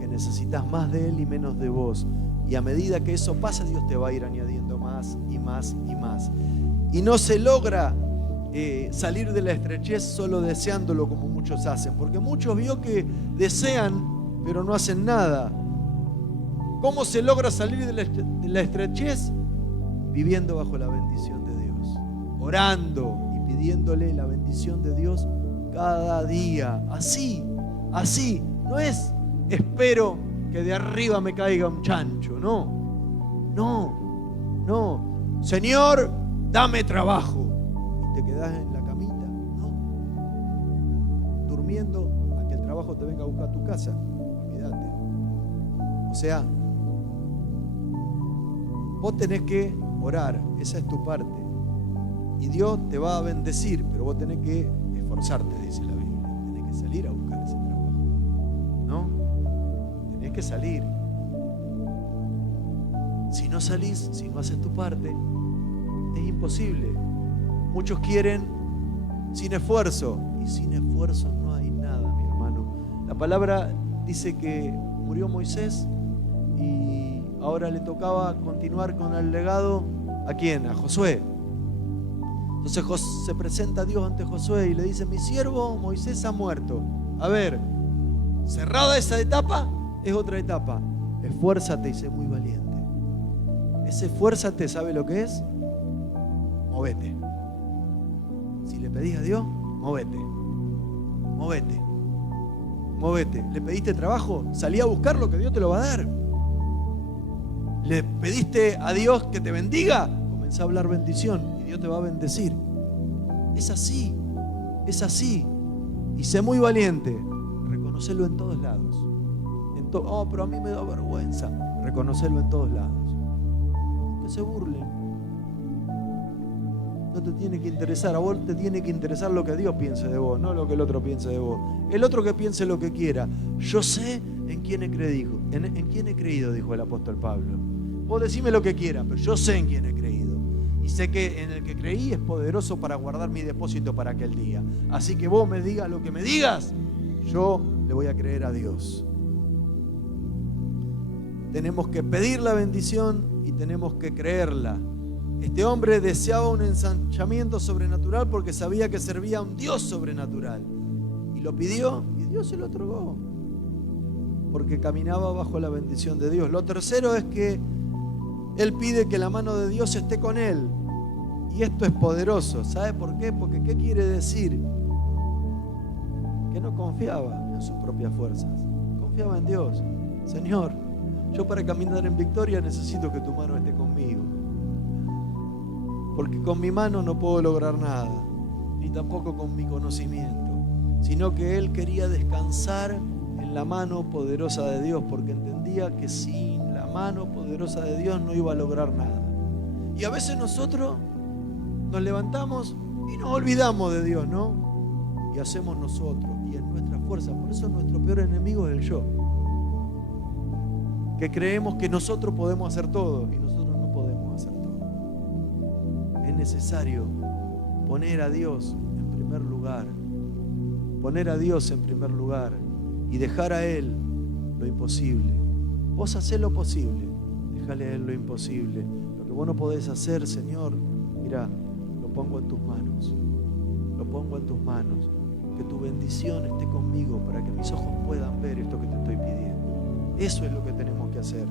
que necesitas más de Él y menos de vos. Y a medida que eso pasa, Dios te va a ir añadiendo más y más y más. Y no se logra salir de la estrechez solo deseándolo como muchos hacen, porque muchos vio que desean pero no hacen nada. ¿Cómo se logra salir de la estrechez? Viviendo bajo la bendición de Dios, orando y pidiéndole la bendición de Dios cada día. Así, no es espero que de arriba me caiga un chancho, no. Señor, dame trabajo. Y te quedás en la camita, no. Durmiendo a que el trabajo te venga a buscar a tu casa. Olvídate. O sea, vos tenés que orar, esa es tu parte. Y Dios te va a bendecir, pero vos tenés que esforzarte, dice la Biblia. Tenés que salir a buscar ese trabajo, ¿no? Tenés que salir. Si no salís, si no haces tu parte, es imposible. Muchos quieren sin esfuerzo, y sin esfuerzo no hay nada, mi hermano. La palabra dice que murió Moisés y ahora le tocaba continuar con el legado. ¿A quién? A Josué. Entonces se presenta a Dios ante Josué y le dice: mi siervo Moisés ha muerto. A ver, cerrada esa etapa, es otra etapa. Esfuérzate y sé muy valiente. Ese esfuérzate, ¿sabe lo que es? Movete. Si le pedís a Dios, movete. ¿Le pediste trabajo? Salí a buscar lo que Dios te lo va a dar. ¿Le pediste a Dios que te bendiga? Comenzá a hablar bendición y Dios te va a bendecir. Es así. Y sé muy valiente. Reconocelo en todos lados. Pero a mí me da vergüenza. Reconocelo en todos lados. Que se burlen. No te tiene que interesar. A vos te tiene que interesar lo que Dios piense de vos, no lo que el otro piense de vos. El otro que piense lo que quiera. Yo sé en quién he creído. En quién he creído, dijo el apóstol Pablo. Vos decime lo que quieras, pero yo sé en quién he creído. Y sé que en el que creí es poderoso para guardar mi depósito para aquel día. Así que vos me digas lo que me digas, yo le voy a creer a Dios. Tenemos que pedir la bendición y tenemos que creerla. Este hombre deseaba un ensanchamiento sobrenatural porque sabía que servía a un Dios sobrenatural. Y lo pidió y Dios se lo otorgó. Porque caminaba bajo la bendición de Dios. Lo tercero es que él pide que la mano de Dios esté con él. Y esto es poderoso. ¿Sabe por qué? Porque ¿qué quiere decir? Que no confiaba en sus propias fuerzas. Confiaba en Dios. Señor, yo para caminar en victoria necesito que tu mano esté conmigo. Porque con mi mano no puedo lograr nada, ni tampoco con mi conocimiento, sino que él quería descansar en la mano poderosa de Dios, porque entendía que sin la mano poderosa de Dios no iba a lograr nada. Y a veces nosotros nos levantamos y nos olvidamos de Dios, ¿no? Y hacemos nosotros y en nuestra fuerza. Por eso nuestro peor enemigo es el yo. Que creemos que nosotros podemos hacer todo y nosotros no podemos hacer todo. Es necesario poner a Dios en primer lugar. Poner a Dios en primer lugar y dejar a Él lo imposible. Vos hacés lo posible, déjale a Él lo imposible. Lo que vos no podés hacer, Señor, mira, lo pongo en tus manos. Lo pongo en tus manos. Que tu bendición esté conmigo para que mis ojos puedan ver esto que te estoy pidiendo. Eso es lo que tenemos que hacer.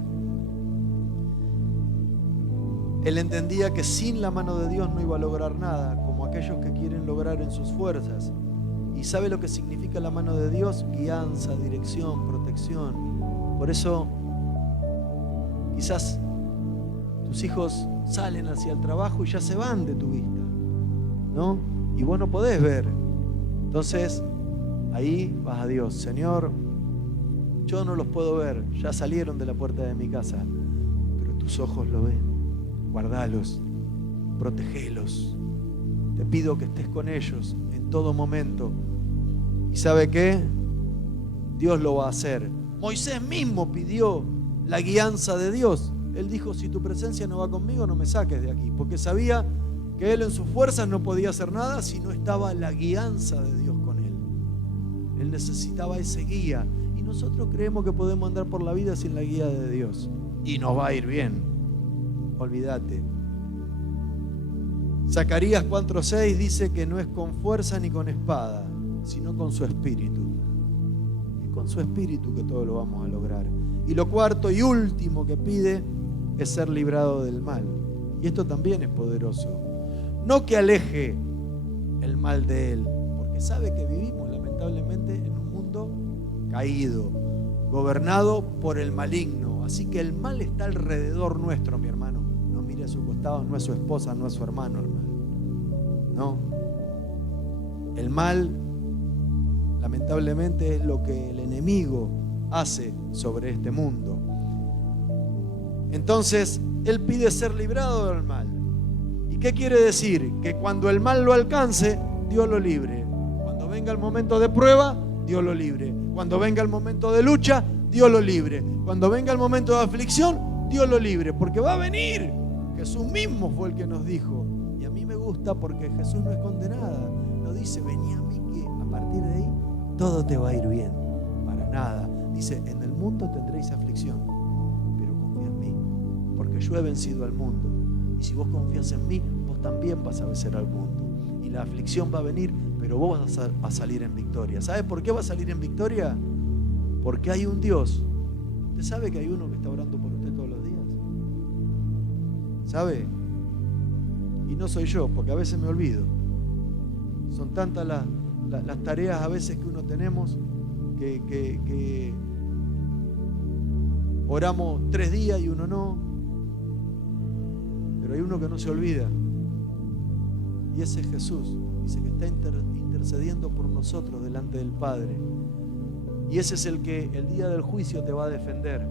Él entendía que sin la mano de Dios no iba a lograr nada, como aquellos que quieren lograr en sus fuerzas. ¿Y sabe lo que significa la mano de Dios? Guianza, dirección, protección. Por eso, quizás tus hijos salen hacia el trabajo y ya se van de tu vista, ¿no? Y vos no podés ver. Entonces, ahí vas a Dios. Señor, yo no los puedo ver, ya salieron de la puerta de mi casa, pero tus ojos lo ven. Guardalos, protegelos. Te pido que estés con ellos en todo momento. ¿Y sabe qué? Dios lo va a hacer. Moisés mismo pidió la guianza de Dios. Él dijo, si tu presencia no va conmigo, no me saques de aquí. Porque sabía que él en sus fuerzas no podía hacer nada si no estaba la guianza de Dios con él. Él necesitaba ese guía. Y nosotros creemos que podemos andar por la vida sin la guía de Dios. Y nos va a ir bien. Olvídate. Zacarías 4:6 dice que no es con fuerza ni con espada, sino con su espíritu. Es con su espíritu que todo lo vamos a lograr. Y lo cuarto y último que pide es ser librado del mal. Y esto también es poderoso. No que aleje el mal de él, porque sabe que vivimos lamentablemente en un mundo caído, gobernado por el maligno. Así que el mal está alrededor nuestro, mi hermano. No mire a su costado, no es su esposa, no es su hermano el mal. No. El mal, lamentablemente, es lo que el enemigo hace sobre este mundo. Entonces, él pide ser librado del mal. ¿Y qué quiere decir? Que cuando el mal lo alcance, Dios lo libre. Cuando venga el momento de prueba, Dios lo libre. Cuando venga el momento de lucha, Dios lo libre. Cuando venga el momento de aflicción, Dios lo libre. Porque va a venir. Jesús mismo fue el que nos dijo. Y a mí me gusta porque Jesús no esconde nada. No dice, vení a mí que a partir de ahí todo te va a ir bien. Para nada. Dice, en el mundo tendréis aflicción, pero confía en mí, porque yo he vencido al mundo. Y si vos confías en mí, vos también vas a vencer al mundo. Y la aflicción va a venir, pero vos vas a salir en victoria. ¿Sabe por qué vas a salir en victoria? Porque hay un Dios. ¿Usted sabe que hay uno que está orando por usted todos los días? ¿Sabe? Y no soy yo, porque a veces me olvido. Son tantas las tareas a veces que uno tenemos que oramos 3 días y uno no. Pero hay uno que no se olvida. Y ese es Jesús. Dice que está intercediendo por nosotros delante del Padre. Y ese es el que el día del juicio te va a defender.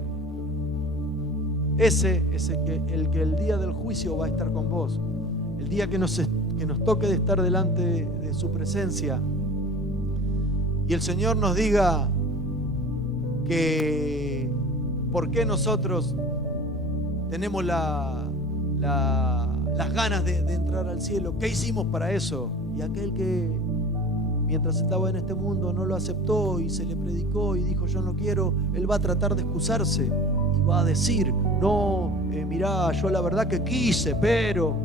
Ese es el que el día del juicio va a estar con vos. El día que nos toque de estar delante de su presencia. Y el Señor nos diga que por qué nosotros tenemos las ganas de entrar al cielo. ¿Qué hicimos para eso? Y aquel que mientras estaba en este mundo no lo aceptó y se le predicó y dijo yo no quiero, él va a tratar de excusarse y va a decir no, mirá, yo la verdad que quise, pero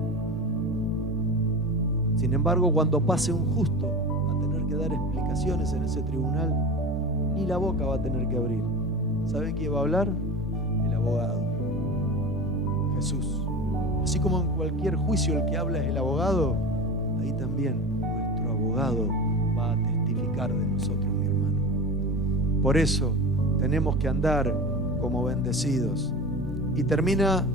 sin embargo cuando pase un justo va a tener que dar explicaciones en ese tribunal, ni la boca va a tener que abrir. ¿Saben quién va a hablar? El abogado, Jesús. Así como en cualquier juicio el que habla es el abogado, ahí también nuestro abogado va a testificar de nosotros, mi hermano. Por eso tenemos que andar como bendecidos. Y termina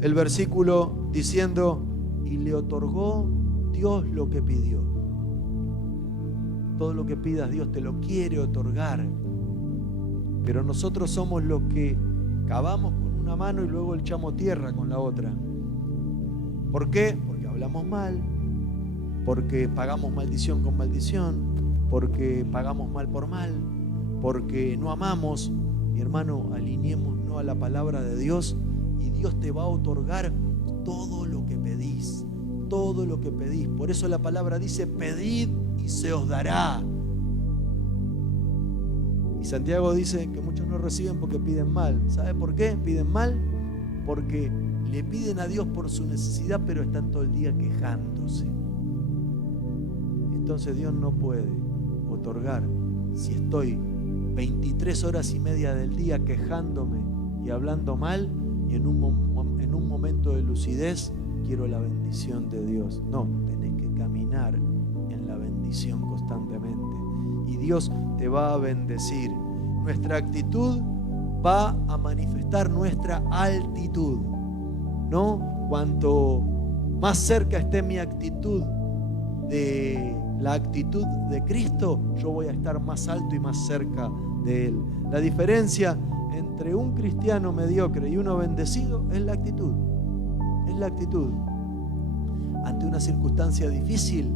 el versículo diciendo, y le otorgó Dios lo que pidió. Todo lo que pidas Dios te lo quiere otorgar. Pero nosotros somos los que cavamos con una mano y luego echamos tierra con la otra. ¿Por qué? Porque hablamos mal, porque pagamos maldición con maldición, porque pagamos mal por mal, porque no amamos. Mi hermano, alineémonos a la palabra de Dios y Dios te va a otorgar todo lo que pedís, todo lo que pedís. Por eso la palabra dice: pedid y se os dará. Y Santiago dice que muchos no reciben porque piden mal. ¿Sabe por qué piden mal? Porque le piden a Dios por su necesidad, pero están todo el día quejándose. Entonces Dios no puede otorgar si estoy 23 horas y media del día quejándome y hablando mal, y en un momento de lucidez quiero la bendición de Dios. No, tenés que caminar en la bendición constantemente y Dios te va a bendecir. Nuestra actitud va a manifestar nuestra altitud, ¿no? Cuanto más cerca esté mi actitud de la actitud de Cristo, yo voy a estar más alto y más cerca de Él. La diferencia entre un cristiano mediocre y uno bendecido es la actitud. Es la actitud. Ante una circunstancia difícil,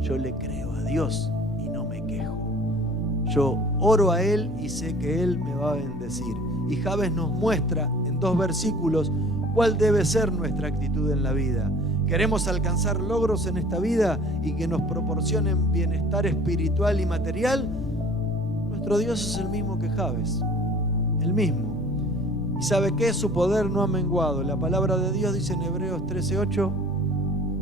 yo le creo a Dios y no me quejo. Yo oro a Él y sé que Él me va a bendecir. Y Jabes nos muestra en 2 versículos cuál debe ser nuestra actitud en la vida. ¿Queremos alcanzar logros en esta vida y que nos proporcionen bienestar espiritual y material? Nuestro Dios es el mismo que Jabes, el mismo. ¿Y sabe qué? Su poder no ha menguado. La palabra de Dios dice en Hebreos 13:8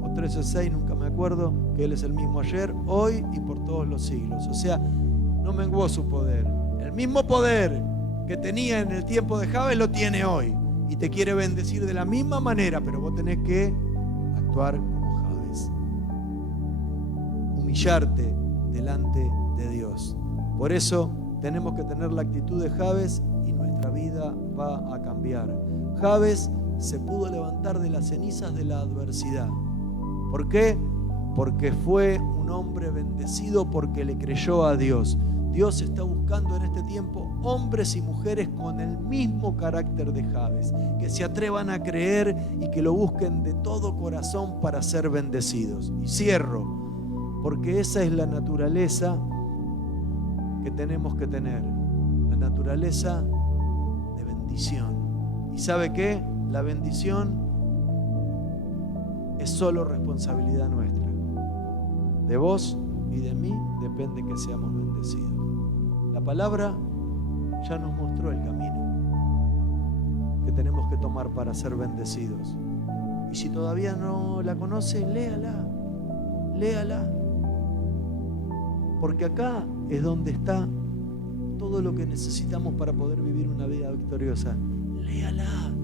o 13:6, nunca me acuerdo, que Él es el mismo ayer, hoy y por todos los siglos. O sea, no menguó su poder. El mismo poder que tenía en el tiempo de Jabes lo tiene hoy. Y te quiere bendecir de la misma manera, pero vos tenés que actuar como Jabes. Humillarte delante de Dios. Por eso tenemos que tener la actitud de Jabes y nuestra vida va a cambiar. Jabes se pudo levantar de las cenizas de la adversidad. ¿Por qué? Porque fue un hombre bendecido, porque le creyó a Dios. Dios está buscando en este tiempo hombres y mujeres con el mismo carácter de Jabes, que se atrevan a creer y que lo busquen de todo corazón para ser bendecidos. Y cierro, porque esa es la naturaleza que tenemos que tener, la naturaleza de bendición. ¿Y sabe qué? La bendición es solo responsabilidad nuestra. De vos y de mí depende que seamos bendecidos. La palabra ya nos mostró el camino que tenemos que tomar para ser bendecidos. Y si todavía no la conoce, léala, léala. Porque acá es donde está todo lo que necesitamos para poder vivir una vida victoriosa. Léala.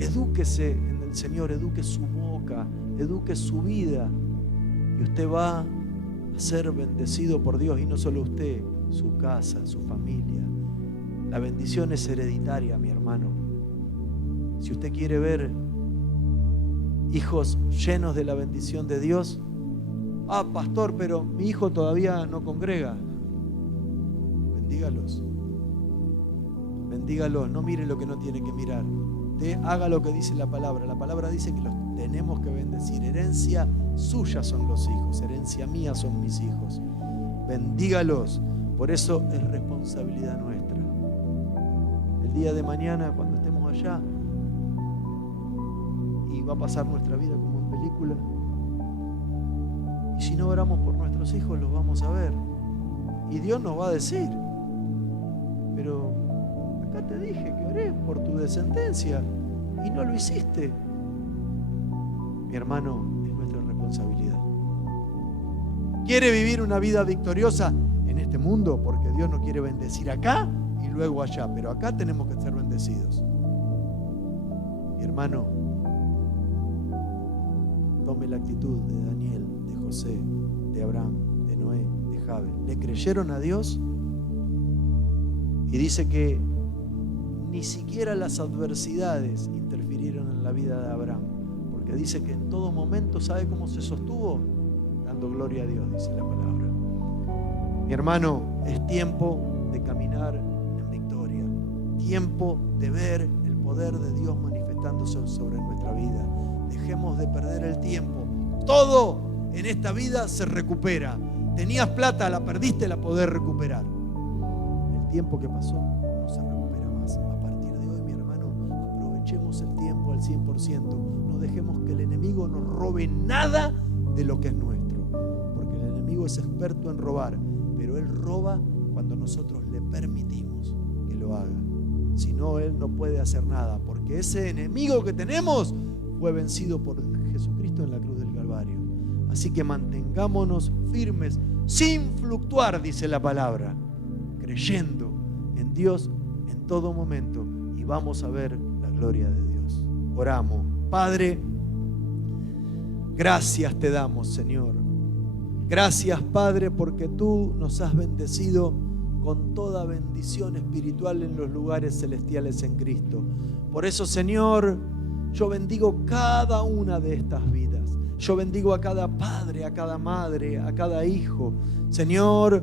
Edúquese en el Señor, eduque su boca, eduque su vida. Y usted va a ser bendecido por Dios, y no solo usted, su casa, su familia. La bendición es hereditaria, mi hermano. Si usted quiere ver hijos llenos de la bendición de Dios, pastor, pero mi hijo todavía no congrega. Bendígalos. Bendígalos, no mire lo que no tiene que mirar. Usted haga lo que dice la palabra. La palabra dice que los tenemos que bendecir. Herencia suya son los hijos, herencia mía son mis hijos. Bendígalos. Por eso es responsabilidad nuestra. El día de mañana, cuando estemos allá, y va a pasar nuestra vida como en película, y si no oramos por nuestros hijos, los vamos a ver. Y Dios nos va a decir: pero acá te dije que oré por tu descendencia y no lo hiciste. Mi hermano, es nuestra responsabilidad. ¿Quiere vivir una vida victoriosa en este mundo? Porque Dios nos quiere bendecir acá y luego allá, pero acá tenemos que ser bendecidos. Mi hermano, tome la actitud de Daniel, de José, de Abraham, de Noé, de Jabes. Le creyeron a Dios y dice que ni siquiera las adversidades interfirieron en la vida de Abraham, porque dice que en todo momento, ¿sabe cómo se sostuvo? Dando gloria a Dios, dice la palabra. Mi hermano, es tiempo de caminar en victoria, tiempo de ver el poder de Dios manifestándose sobre nuestra vida, Dejemos de perder el tiempo. Todo en esta vida se recupera. Tenías plata, la perdiste, la podés recuperar. El tiempo que pasó no se recupera más. A partir de hoy, mi hermano, aprovechemos el tiempo al 100%. No dejemos que el enemigo nos robe nada de lo que es nuestro. Porque el enemigo es experto en robar, pero él roba cuando nosotros le permitimos que lo haga. Si no, él no puede hacer nada, porque ese enemigo que tenemos fue vencido por Jesucristo en la cruz del Calvario. Así que mantengámonos firmes, sin fluctuar, dice la palabra, creyendo en Dios en todo momento, y vamos a ver la gloria de Dios. Oramos. Padre, gracias te damos, Señor. Gracias, Padre, porque tú nos has bendecido con toda bendición espiritual en los lugares celestiales en Cristo. Por eso, Señor, yo bendigo cada una de estas vidas. Yo bendigo a cada padre, a cada madre, a cada hijo. Señor,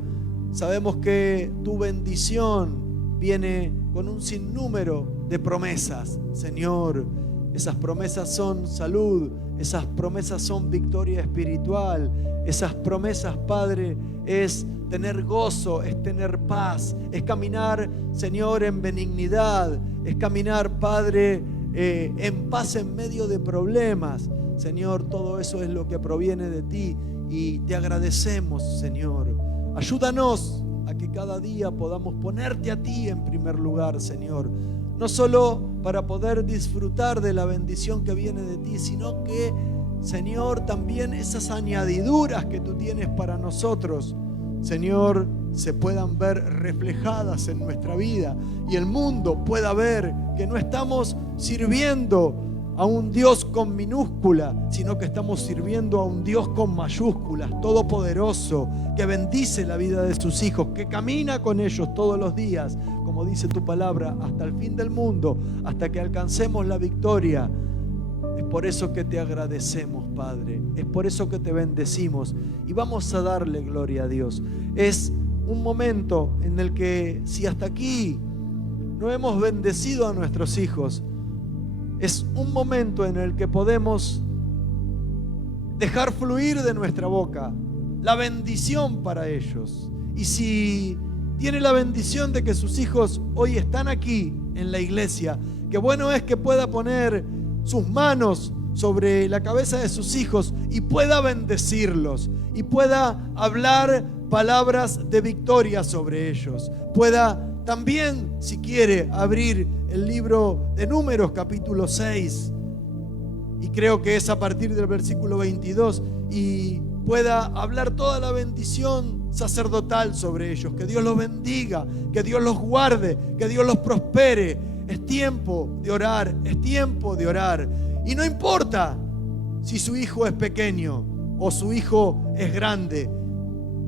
sabemos que tu bendición viene con un sinnúmero de promesas. Señor, esas promesas son salud, esas promesas son victoria espiritual, esas promesas, Padre, es tener gozo, es tener paz, es caminar, Señor, en benignidad, es caminar, Padre, en paz en medio de problemas. Señor, todo eso es lo que proviene de ti y te agradecemos, Señor. Ayúdanos a que cada día podamos ponerte a ti en primer lugar, Señor. No solo para poder disfrutar de la bendición que viene de ti, sino que, Señor, también esas añadiduras que tú tienes para nosotros, Señor, se puedan ver reflejadas en nuestra vida y el mundo pueda ver que no estamos sirviendo a un Dios con minúscula, sino que estamos sirviendo a un Dios con mayúsculas, todopoderoso, que bendice la vida de sus hijos, que camina con ellos todos los días, como dice tu palabra, hasta el fin del mundo, hasta que alcancemos la victoria. Es por eso que te agradecemos, Padre. Es por eso que te bendecimos y vamos a darle gloria a Dios. Es un momento en el que, si hasta aquí no hemos bendecido a nuestros hijos, es un momento en el que podemos dejar fluir de nuestra boca la bendición para ellos. Y si tiene la bendición de que sus hijos hoy están aquí en la iglesia, qué bueno es que pueda poner sus manos sobre la cabeza de sus hijos y pueda bendecirlos y pueda hablar palabras de victoria sobre ellos. Pueda también, si quiere, abrir el libro de Números capítulo 6 y creo que es a partir del versículo 22 y pueda hablar toda la bendición sacerdotal sobre ellos. Que Dios los bendiga, que Dios los guarde, que Dios los prospere. Es tiempo de orar, es tiempo de orar. Y no importa si su hijo es pequeño o su hijo es grande.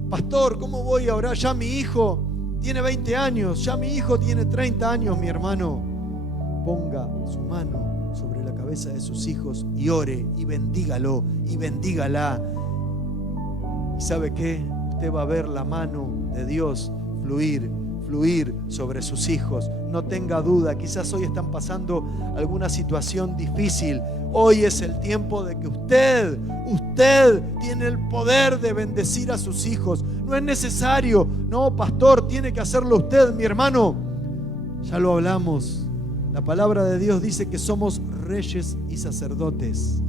Pastor, ¿cómo voy a orar? Ya mi hijo tiene 20 años, ya mi hijo tiene 30 años, mi hermano. Ponga su mano sobre la cabeza de sus hijos y ore y bendígalo y bendígala. ¿Y sabe qué? Usted va a ver la mano de Dios fluir sobre sus hijos. No tenga duda, quizás hoy están pasando alguna situación difícil. Hoy es el tiempo de que usted tiene el poder de bendecir a sus hijos. No es necesario, no, pastor, tiene que hacerlo usted, mi hermano. Ya lo hablamos. La palabra de Dios dice que somos reyes y sacerdotes.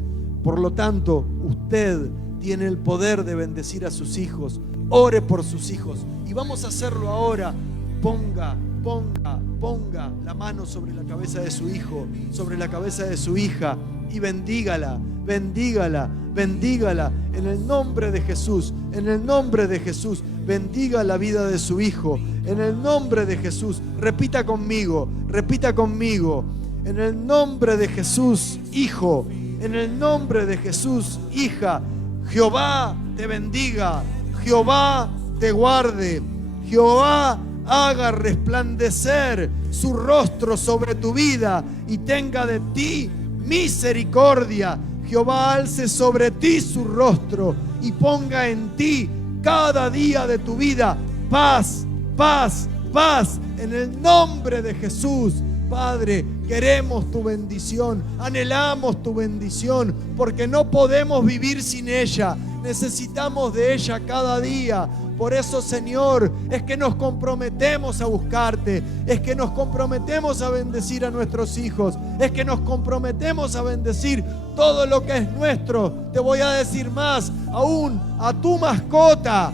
Por lo tanto, usted tiene el poder de bendecir a sus hijos. Ore por sus hijos. Y vamos a hacerlo ahora. Ponga la mano sobre la cabeza de su hijo, sobre la cabeza de su hija y bendígala en el nombre de Jesús, en el nombre de Jesús. Bendiga la vida de su hijo, en el nombre de Jesús. Repita conmigo, en el nombre de Jesús, hijo, en el nombre de Jesús, hija. Jehová te bendiga, Jehová te guarde, Jehová haga resplandecer su rostro sobre tu vida y tenga de ti misericordia. Jehová alce sobre ti su rostro y ponga en ti cada día de tu vida paz, paz, paz, en el nombre de Jesús. Padre, queremos tu bendición, anhelamos tu bendición, porque no podemos vivir sin ella. Necesitamos de ella cada día. Por eso, Señor, es que nos comprometemos a buscarte, es que nos comprometemos a bendecir a nuestros hijos, es que nos comprometemos a bendecir todo lo que es nuestro. Te voy a decir más, aún a tu mascota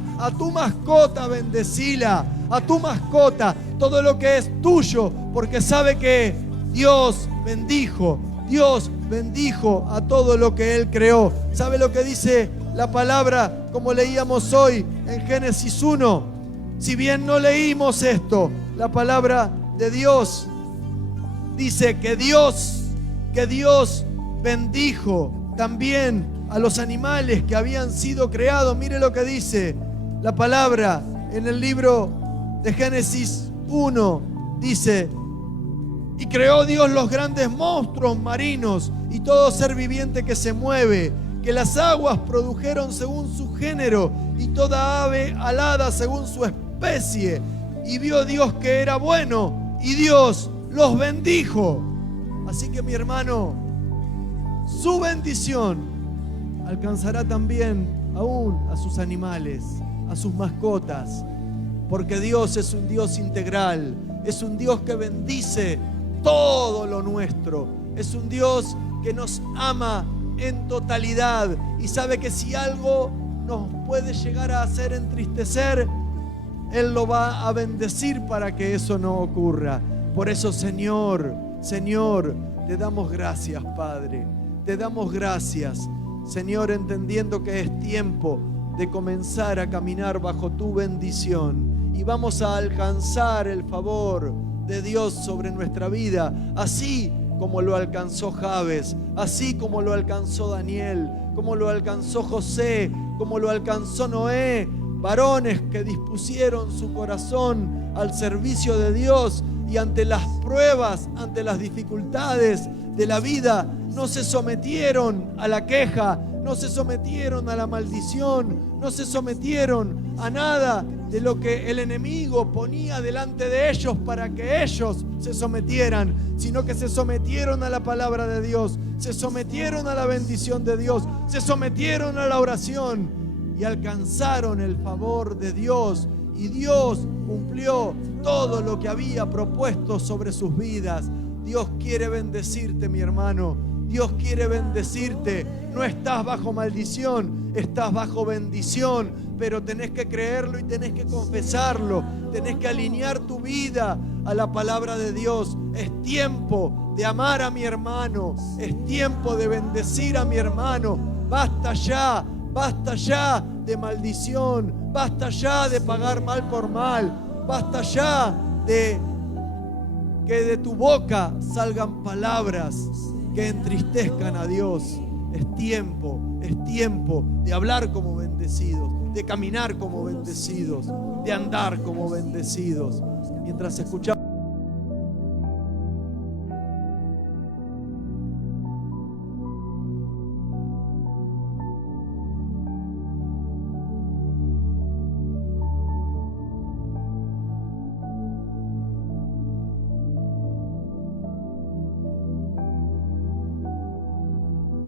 bendecila, a tu mascota, todo lo que es tuyo, porque sabe que Dios bendijo a todo lo que Él creó. ¿Sabe lo que dice la palabra, como leíamos hoy en Génesis 1? Si bien no leímos esto, la palabra de Dios dice que Dios bendijo también a los animales que habían sido creados. Mire lo que dice la palabra en el libro de Génesis 1. Dice: y creó Dios los grandes monstruos marinos y todo ser viviente que se mueve, que las aguas produjeron según su género, y toda ave alada según su especie. Y vio Dios que era bueno, y Dios los bendijo. Así que, mi hermano, su bendición alcanzará también aún a sus animales, a sus mascotas, porque Dios es un Dios integral, es un Dios que bendice todo lo nuestro, es un Dios que nos ama en totalidad y sabe que si algo nos puede llegar a hacer entristecer, Él lo va a bendecir para que eso no ocurra. Por eso, Señor, te damos gracias, Padre, te damos gracias, Señor, entendiendo que es tiempo de comenzar a caminar bajo tu bendición y vamos a alcanzar el favor de Dios sobre nuestra vida, así como lo alcanzó Jabes, así como lo alcanzó Daniel, como lo alcanzó José, como lo alcanzó Noé, varones que dispusieron su corazón al servicio de Dios y ante las pruebas, ante las dificultades de la vida, no se sometieron a la queja, no se sometieron a la maldición, no se sometieron a nada de lo que el enemigo ponía delante de ellos para que ellos se sometieran, sino que se sometieron a la palabra de Dios, se sometieron a la bendición de Dios, se sometieron a la oración y alcanzaron el favor de Dios, y Dios cumplió todo lo que había propuesto sobre sus vidas. Dios quiere bendecirte, mi hermano. Dios quiere bendecirte. No estás bajo maldición, estás bajo bendición, pero tenés que creerlo y tenés que confesarlo. Tenés que alinear tu vida a la palabra de Dios. Es tiempo de amar a mi hermano, es tiempo de bendecir a mi hermano. Basta ya de maldición, basta ya de pagar mal por mal, basta ya de que de tu boca salgan palabras que entristezcan a Dios. Es tiempo de hablar como bendecidos, de caminar como bendecidos, de andar como bendecidos. Mientras escuchamos